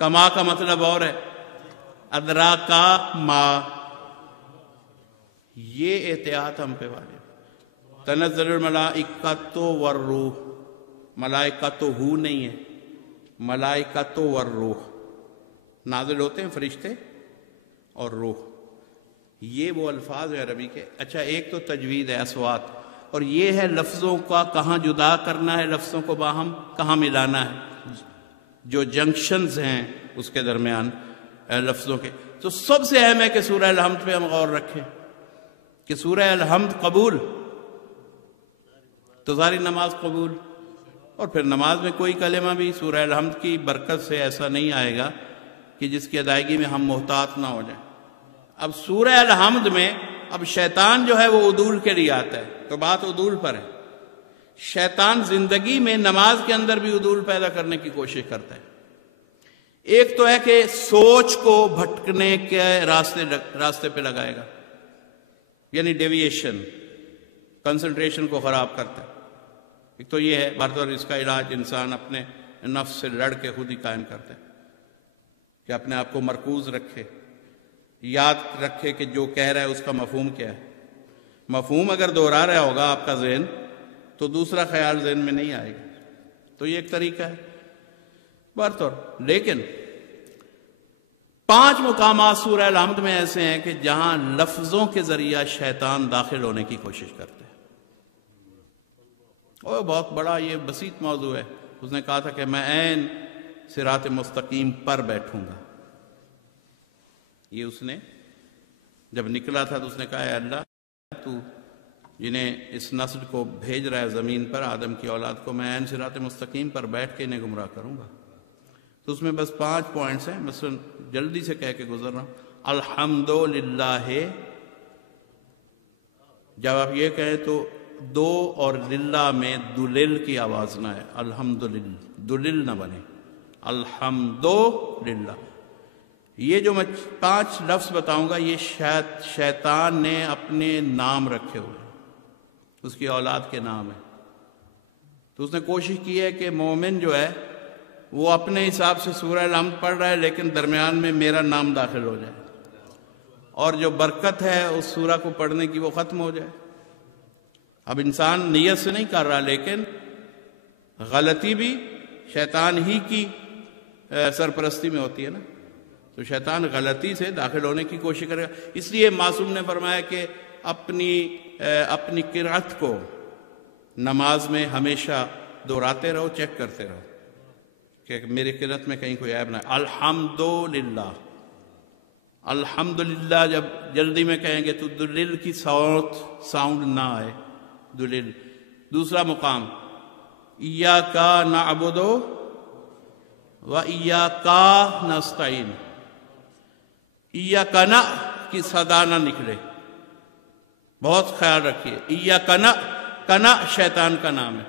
کما کا مطلب اور ہے، ادراک ما، یہ احتیاط ہم پہ والے۔ تنزل الملائکۃ والروح، ملائکۃ ہو نہیں ہے، ملائکۃ والروح، نازل ہوتے ہیں فرشتے اور روح، یہ وہ الفاظ ہیں عربی کے۔ اچھا، ایک تو تجوید ہے، اصوات، اور یہ ہے لفظوں کا کہاں جدا کرنا ہے، لفظوں کو باہم کہاں ملانا ہے، جو جنکشنز ہیں اس کے درمیان لفظوں کے۔ تو سب سے اہم ہے کہ سورہ الحمد پہ ہم غور رکھیں کہ سورہ الحمد قبول تو ساری نماز قبول، اور پھر نماز میں کوئی کلمہ بھی سورہ الحمد کی برکت سے ایسا نہیں آئے گا کہ جس کی ادائیگی میں ہم محتاط نہ ہو جائیں۔ اب سورہ الحمد میں اب شیطان جو ہے وہ عدول کے لیے آتا ہے، تو بات عدول پر ہے۔ شیطان زندگی میں نماز کے اندر بھی عدول پیدا کرنے کی کوشش کرتا ہے۔ ایک تو ہے کہ سوچ کو بھٹکنے کے راستے پہ لگائے گا، یعنی ڈیویشن، کنسنٹریشن کو خراب کرتا ہے۔ ایک تو یہ ہے بات، اور اس کا علاج انسان اپنے نفس سے لڑ کے خود ہی قائم کرتا ہے کہ اپنے آپ کو مرکوز رکھے، یاد رکھے کہ جو کہہ رہا ہے اس کا مفہوم کیا ہے۔ مفہوم اگر دہرا رہا ہوگا آپ کا ذہن تو دوسرا خیال ذہن میں نہیں آئے گا، تو یہ ایک طریقہ ہے برطور۔ لیکن 5 مقامات سورہ الحمد میں ایسے ہیں کہ جہاں لفظوں کے ذریعہ شیطان داخل ہونے کی کوشش کرتے ہیں۔ اور بہت بڑا یہ بسیط موضوع ہے۔ اس نے کہا تھا کہ میں عین صراط مستقیم پر بیٹھوں گا۔ یہ اس نے جب نکلا تھا تو اس نے کہا اے اللہ، تو جنہیں اس نسل کو بھیج رہا ہے زمین پر، آدم کی اولاد کو، میں عین صراط مستقیم پر بیٹھ کے انہیں گمراہ کروں گا۔ تو اس میں بس 5 پوائنٹس ہیں، مثلا جلدی سے کہہ کے گزر رہا ہوں۔ الحمدللہ، جب آپ یہ کہیں تو دو اور للہ میں دلل کی آواز نہ ہے، الحمدللہ، دلل نہ بنے، الحمدللہ۔ یہ جو میں 5 لفظ بتاؤں گا یہ شیطان نے اپنے نام رکھے ہوئے، اس کی اولاد کے نام ہے۔ تو اس نے کوشش کی ہے کہ مومن جو ہے وہ اپنے حساب سے سورہ الحمد پڑھ رہا ہے، لیکن درمیان میں میرا نام داخل ہو جائے، اور جو برکت ہے اس سورہ کو پڑھنے کی وہ ختم ہو جائے۔ اب انسان نیت سے نہیں کر رہا، لیکن غلطی بھی شیطان ہی کی سرپرستی میں ہوتی ہے نا، تو شیطان غلطی سے داخل ہونے کی کوشش کرے گا۔ اس لیے معصوم نے فرمایا کہ اپنی قرأت کو نماز میں ہمیشہ دہراتے رہو، چیک کرتے رہو کہ میری قرأت میں کہیں کوئی عیب نہ ہے۔ الحمدللہ، الحمدللہ جب جلدی میں کہیں گے تو دلل کی ساؤنڈ نہ آئے، دلل۔ دوسرا مقام ایاک نعبد و ایاک نستعین، ایاک نا کی صدا نہ نکلے، بہت خیال رکھیے۔ ایاک نا، کنا شیطان کا نام ہے،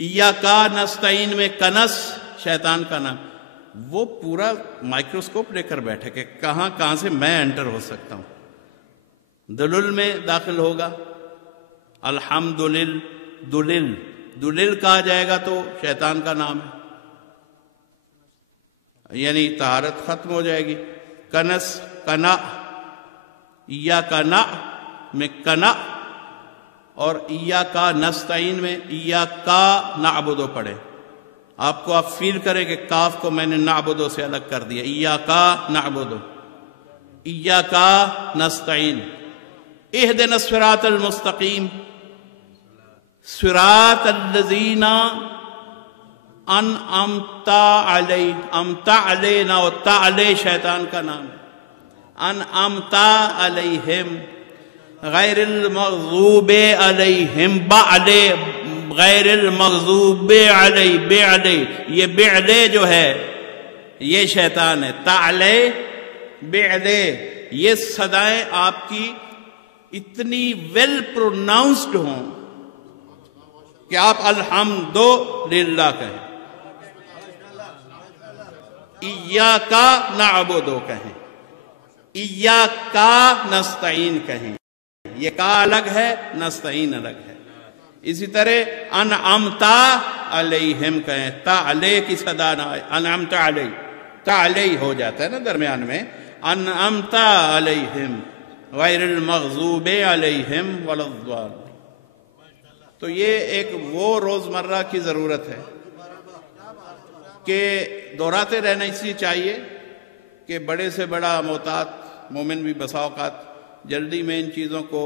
ایاک نستعین میں کنس شیطان کا نام، وہ پورا مائکروسکوپ لے کر بیٹھے کہ کہاں سے میں انٹر ہو سکتا ہوں۔ دلل میں داخل ہوگا، الحمدللہ، دلل کہا جائے گا تو شیطان کا نام ہے، یعنی طہارت ختم ہو جائے گی۔ کنس، کنا، ایاک نا میں کنا، اور ایاک نستعین میں ایاک نعبد پڑھے۔ آپ کو آپ فیل کریں کہ کاف کو میں نے نعبدو سے الگ کر دیا، ایاک نعبدو، ایاک نستعین۔ اہدنا الصراط المستقیم، صراط الذین انعمتا علی، امتا علینا، اور تعلی شیطان کا نام ہے. انعمتا علیہم غیر المغضوب علیہم، بعلے غیر المغضوب علی، بعلے، یہ بعلے جو ہے یہ شیطان ہے. تعلے بعلے، یہ صدائیں آپ کی اتنی ویل پروناؤنسڈ ہوں کہ آپ الحمدللہ کہیں، ایاک نعبد کہیں، ایاک نستعین کہیں. یہ کا الگ ہے، نستعین الگ ہے. اسی طرح انعمتا علیہم کہیں، تعلی کی صدا نہ آئے، انعمتا علی، تعلی ہو جاتا ہے نا درمیان میں. انعمتا علیہم غیر المغضوب علیہم ولا الضالین. تو یہ ایک وہ روزمرہ کی ضرورت ہے کہ دہراتے رہنا اس لیے چاہیے کہ بڑے سے بڑا محتاط مومن بھی بسا اوقات جلدی میں ان چیزوں کو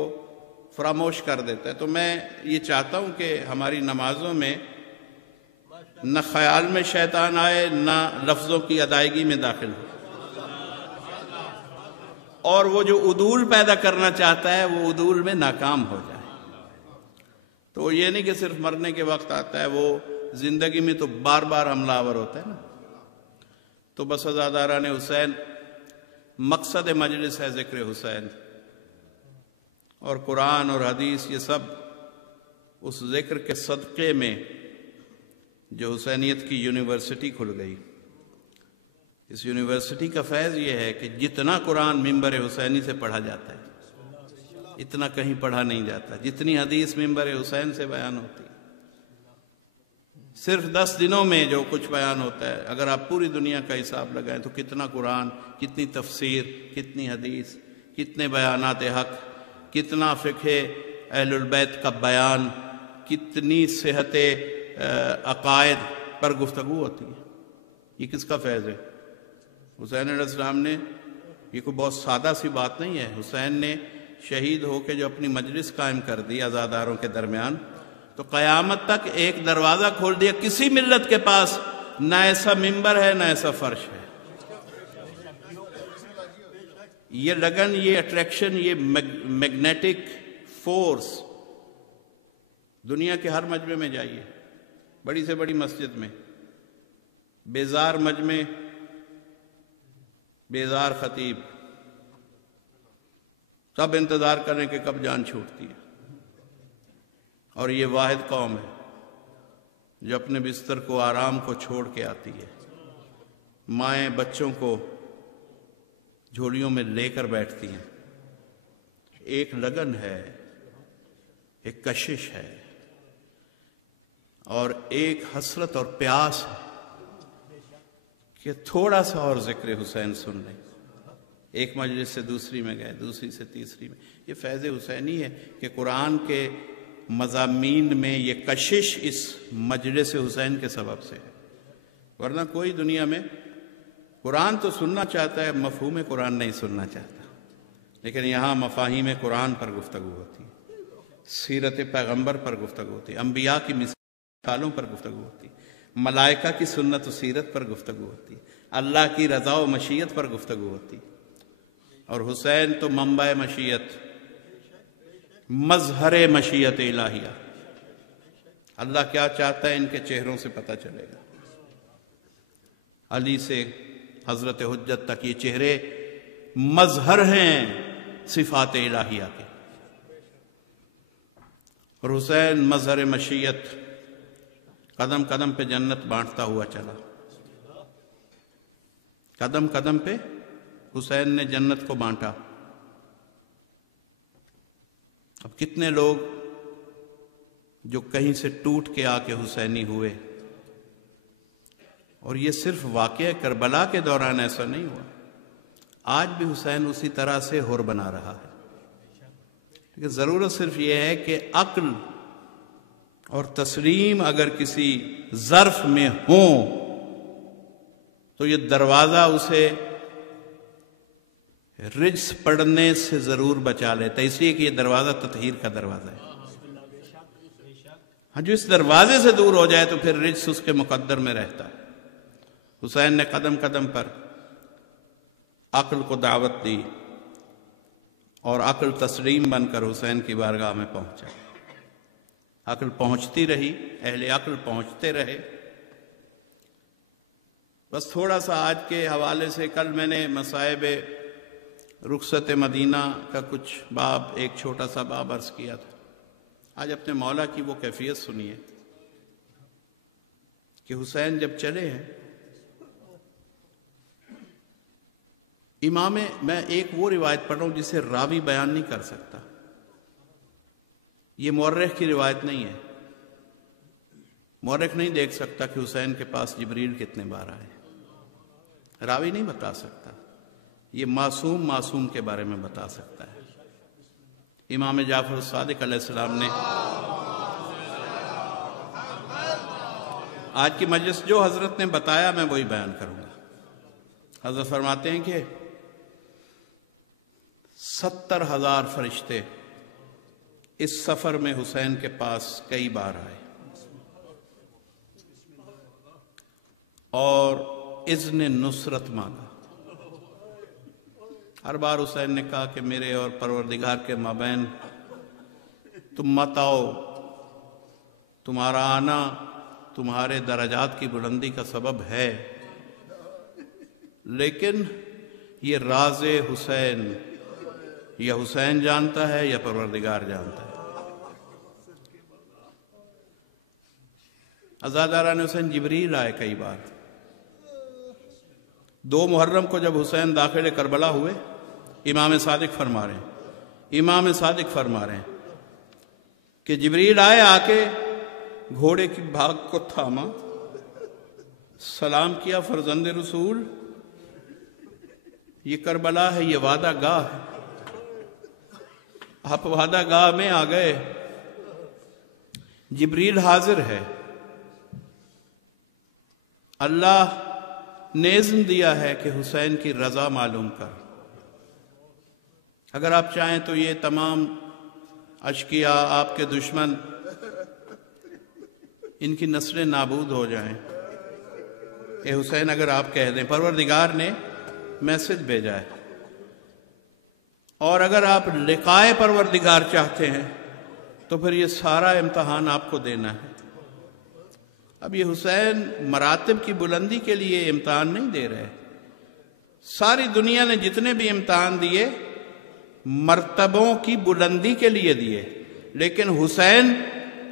فراموش کر دیتا ہے. تو میں یہ چاہتا ہوں کہ ہماری نمازوں میں نہ خیال میں شیطان آئے، نہ لفظوں کی ادائیگی میں داخل ہو، اور وہ جو عدول پیدا کرنا چاہتا ہے وہ عدول میں ناکام ہو جائے. تو یہ نہیں کہ صرف مرنے کے وقت آتا ہے، وہ زندگی میں تو بار بار حملہ آور ہوتا ہے نا. تو بس عزاداران حسین، مقصد مجلس ہے ذکر حسین، اور قرآن اور حدیث یہ سب اس ذکر کے صدقے میں جو حسینیت کی یونیورسٹی کھل گئی. اس یونیورسٹی کا فیض یہ ہے کہ جتنا قرآن منبر حسینی سے پڑھا جاتا ہے اتنا کہیں پڑھا نہیں جاتا، جتنی حدیث منبر حسین سے بیان ہوتی ہے. صرف 10 دنوں میں جو کچھ بیان ہوتا ہے، اگر آپ پوری دنیا کا حساب لگائیں تو کتنا قرآن، کتنی تفسیر، کتنی حدیث، کتنے بیانات حق، کتنا فقہ اہل البیت کا بیان، کتنی صحت عقائد پر گفتگو ہوتی ہے. یہ کس کا فیض ہے؟ حسین علیہ السلام نے، یہ کوئی بہت سادہ سی بات نہیں ہے. حسین نے شہید ہو کے جو اپنی مجلس قائم کر دی عزاداروں کے درمیان، تو قیامت تک ایک دروازہ کھول دیا. کسی ملت کے پاس نہ ایسا ممبر ہے نہ ایسا فرش ہے. یہ لگن، یہ اٹریکشن، یہ میگنیٹک فورس دنیا کے ہر مجمع میں جائیے، بڑی سے بڑی مسجد میں، بیزار مجمع، بیزار خطیب، سب انتظار کریں کہ کب جان چھوٹتی ہے. اور یہ واحد قوم ہے جو اپنے بستر کو، آرام کو چھوڑ کے آتی ہے. مائیں بچوں کو جھولیوں میں لے کر بیٹھتی ہیں. ایک لگن ہے، ایک کشش ہے، اور ایک حسرت اور پیاس ہے کہ تھوڑا سا اور ذکر حسین سن لیں. ایک مجلس سے دوسری میں گئے، دوسری سے تیسری میں. یہ فیض حسینی ہے کہ قرآن کے مضامین میں یہ کشش اس مجلس حسین کے سبب سے ہے. ورنہ کوئی دنیا میں قرآن تو سننا چاہتا ہے، مفہوم قرآن نہیں سننا چاہتا. لیکن یہاں مفاہیم قرآن پر گفتگو ہوتی ہے، سیرت پیغمبر پر گفتگو ہوتی ہے، انبیاء کی مثالوں پر گفتگو ہوتی ہے، ملائکہ کی سنت و سیرت پر گفتگو ہوتی ہے، اللہ کی رضا و مشیت پر گفتگو ہوتی. اور حسین تو منبع مشیت، مظہر مشیت الہیہ. اللہ کیا چاہتا ہے ان کے چہروں سے پتہ چلے گا. علی سے حضرت حجت تک یہ چہرے مظہر ہیں صفات الہیہ کے. اور حسین مظہر مشیت، قدم قدم پہ جنت بانٹتا ہوا چلا. قدم قدم پہ حسین نے جنت کو بانٹا. اب کتنے لوگ جو کہیں سے ٹوٹ کے آ کے حسینی ہوئے. اور یہ صرف واقعہ کربلا کے دوران ایسا نہیں ہوا، آج بھی حسین اسی طرح سے ہور بنا رہا ہے. لیکن ضرورت صرف یہ ہے کہ عقل اور تسلیم اگر کسی ظرف میں ہوں تو یہ دروازہ اسے رجس پڑھنے سے ضرور بچا لیتا ہے. اس لیے کہ یہ دروازہ تطہیر کا دروازہ ہے. ہاں جو اس دروازے سے دور ہو جائے تو پھر رجس اس کے مقدر میں رہتا ہے۔ حسین نے قدم قدم پر عقل کو دعوت دی اور عقل تسلیم بن کر حسین کی بارگاہ میں پہنچا۔ عقل پہنچتی رہی، اہل عقل پہنچتے رہے۔ بس تھوڑا سا آج کے حوالے سے، کل میں نے مصائب رخصت مدینہ کا کچھ باب، ایک چھوٹا سا باب عرض کیا تھا۔ آج اپنے مولا کی وہ کیفیت سنیے کہ حسین جب چلے ہیں، امام، میں ایک وہ روایت پڑھ رہا ہوں جسے راوی بیان نہیں کر سکتا، یہ مورخ کی روایت نہیں ہے۔ مورخ نہیں دیکھ سکتا کہ حسین کے پاس جبریل کتنے بار آئے، راوی نہیں بتا سکتا، یہ معصوم کے بارے میں بتا سکتا ہے۔ امام جعفر الصادق علیہ السلام نے آج کی مجلس جو حضرت نے بتایا میں وہی بیان کروں گا۔ حضرت فرماتے ہیں کہ 70,000 فرشتے اس سفر میں حسین کے پاس کئی بار آئے اور اذن نصرت مانگا۔ ہر بار حسین نے کہا کہ میرے اور پروردگار کے مابین تم مت آؤ، تمہارا آنا تمہارے درجات کی بلندی کا سبب ہے، لیکن یہ راز حسین یا حسین جانتا ہے یا پروردگار جانتا ہے۔ عزاداران حسین جبریل آئے کئی بار۔ 2 محرم کو جب حسین داخل کربلا ہوئے، امام صادق فرما رہے ہیں کہ جبریل آئے، آ کے گھوڑے کی بھاگ کو تھاما، سلام کیا، فرزند رسول یہ کربلا ہے، یہ وعدہ گاہ ہے، آپ وعدہ گاہ میں آ گئے، جبریل حاضر ہے، اللہ نے اذن دیا ہے کہ حسین کی رضا معلوم کر۔ اگر آپ چاہیں تو یہ تمام اشقیاء، آپ کے دشمن، ان کی نسلیں نابود ہو جائیں۔ اے حسین اگر آپ کہہ دیں پروردگار نے میسج بھیجا ہے، اور اگر آپ لقائے پروردگار چاہتے ہیں تو پھر یہ سارا امتحان آپ کو دینا ہے۔ اب یہ حسین مراتب کی بلندی کے لیے امتحان نہیں دے رہے، ساری دنیا نے جتنے بھی امتحان دیے مرتبوں کی بلندی کے لیے دیے، لیکن حسین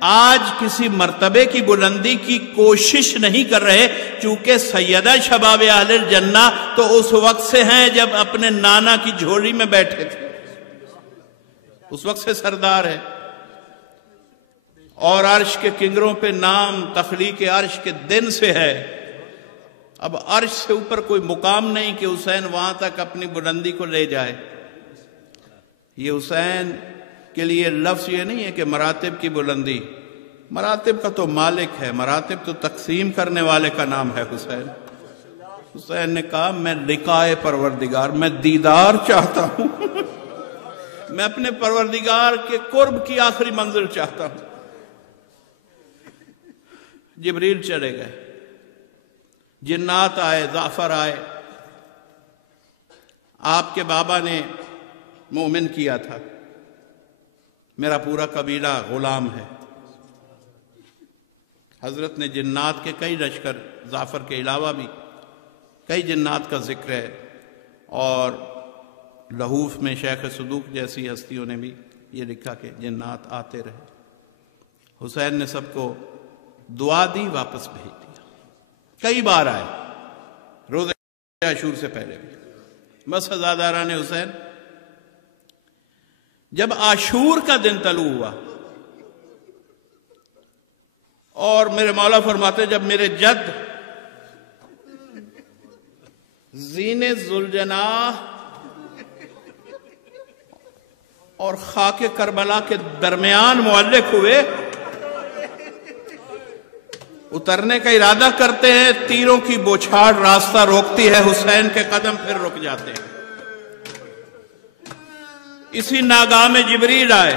آج کسی مرتبے کی بلندی کی کوشش نہیں کر رہے، چونکہ سیدہ شباب اہل الجنہ تو اس وقت سے ہیں جب اپنے نانا کی جھولی میں بیٹھے تھے، اس وقت سے سردار ہے، اور عرش کے کنگروں پہ نام تخلیق عرش کے دن سے ہے۔ اب عرش سے اوپر کوئی مقام نہیں کہ حسین وہاں تک اپنی بلندی کو لے جائے۔ یہ حسین کے لیے لفظ یہ نہیں ہے کہ مراتب کی بلندی، مراتب کا تو مالک ہے، مراتب تو تقسیم کرنے والے کا نام ہے حسین۔ حسین نے کہا میں لقائے پروردگار، میں دیدار چاہتا ہوں، میں اپنے پروردگار کے قرب کی آخری منزل چاہتا ہوں۔ جبریل چلے گئے، جنات آئے، جعفر آئے، آپ کے بابا نے مومن کیا تھا، میرا پورا قبیلہ غلام ہے۔ حضرت نے جنات کے کئی لشکر، جعفر کے علاوہ بھی کئی جنات کا ذکر ہے، اور لہوف میں شیخ صدوق جیسی ہستیوں نے بھی یہ لکھا کہ جنات آتے رہے۔ حسین نے سب کو دعا دی، واپس بھیج دیا، کئی بار آئے، روزہ عاشور سے پہلے بھی۔ بس عزاداران حسین جب عاشور کا دن طلوع ہوا، اور میرے مولا فرماتے جب میرے جد زین ذوالجناح اور خاک کربلا کے درمیان معلق ہوئے، اترنے کا ارادہ کرتے ہیں، تیروں کی بوچھاڑ راستہ روکتی ہے، حسین کے قدم پھر رک جاتے ہیں۔ اسی ناگاہ میں جبریل آئے،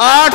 8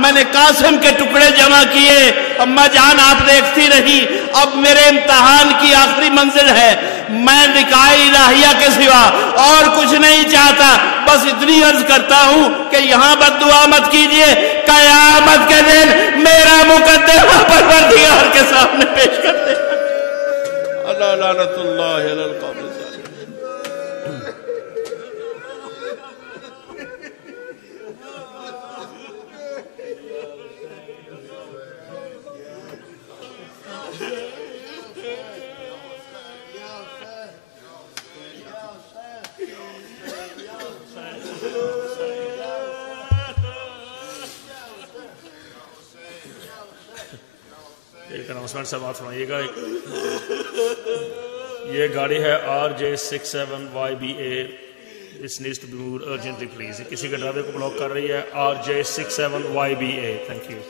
میں نے قاسم کے ٹکڑے جمع کیے، اماں جان آپ دیکھتی رہی، اب میرے امتحان کی آخری منزل ہے، میں نکاح الہیہ کے سوا اور کچھ نہیں چاہتا، بس اتنی عرض کرتا ہوں کہ یہاں بد دعا مت کیجئے، قیامت کے دن میرا مقدمہ پروردگار کے سامنے پیش کر دے۔ اللہ لعنت اللہ علی القوم الظالمین۔ ایک اناؤنسمنٹ سے بات فرمائیے گا، یہ گاڑی ہے RJ67YBA، this needs to be moved urgently please، کسی کا ڈرائیور کو بلاک کر رہی ہے RJ67YBA، thank you۔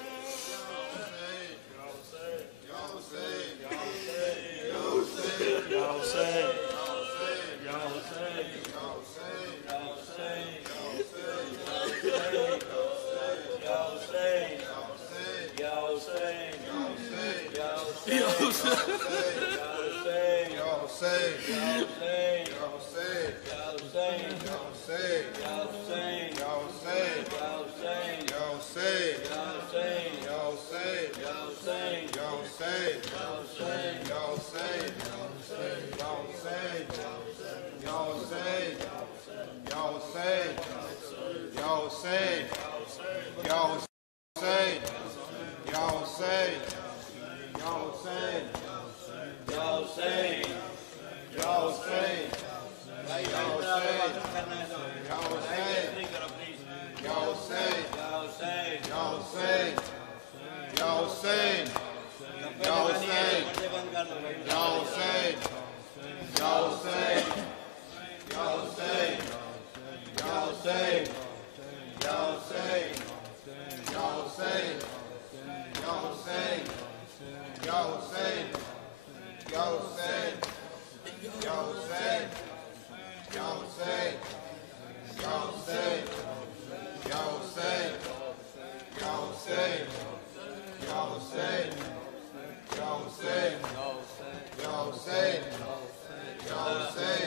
Yo, say.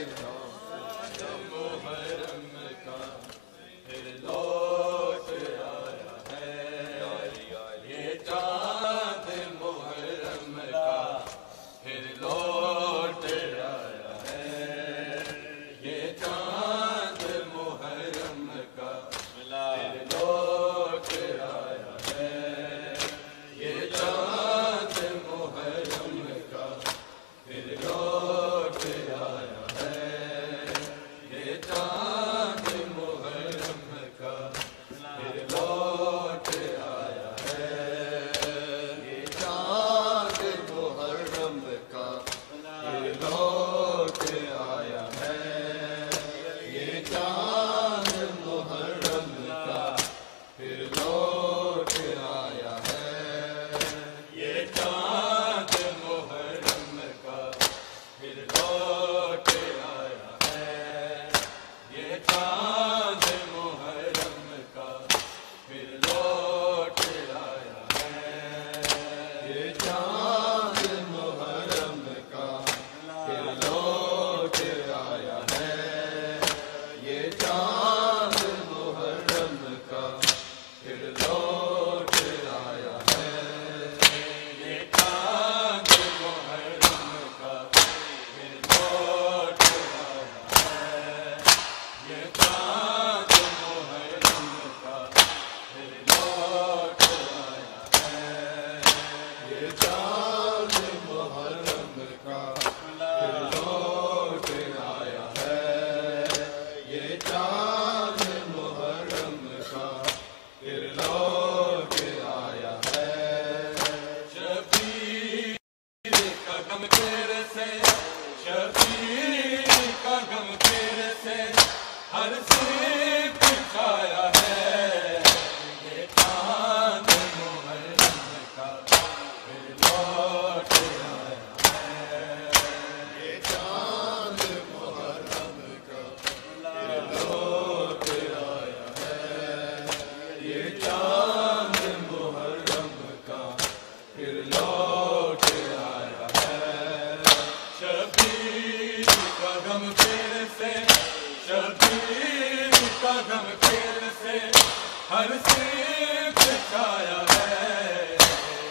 چھایا ہے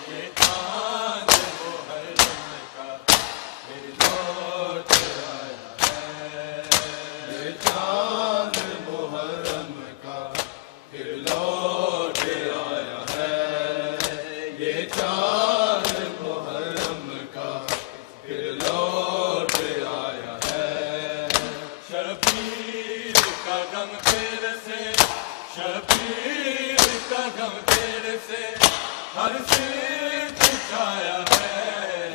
یہ چاند محرم کا پھر لوٹ آیا ہے یہ چاند محرم کا پھر لوٹ آیا ہے یہ چاند محرم کا پھر لوٹ آیا ہے شبیر کا غم تیرے سے شبیر کا غم تیرے سے ہر صرف چھایا ہے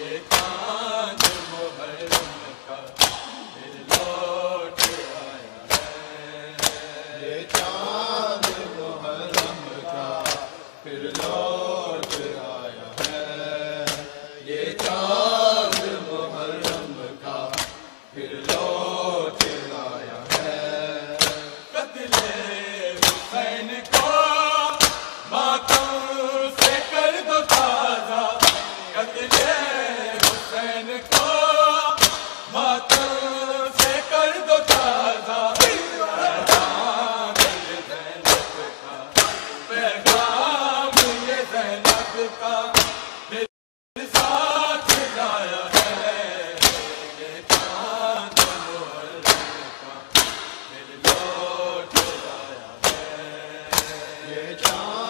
یہ چاند محرم کا پھر لوٹ آیا ہے یہ چاند محرم کا پھر لوٹ آیا ہے یہ چاند محرم کا پھر لوٹ آیا ہے قتل حسین کو ماتم سے کر دو تازہ قتل حسین کو ماتم سے کر دو تازہ پیغام یہ زینب کا پیغام یہ زینب کا میرے ساتھ جایا ہے یہ چاند محرم کا پھر لوٹ آیا ہے یہ چاند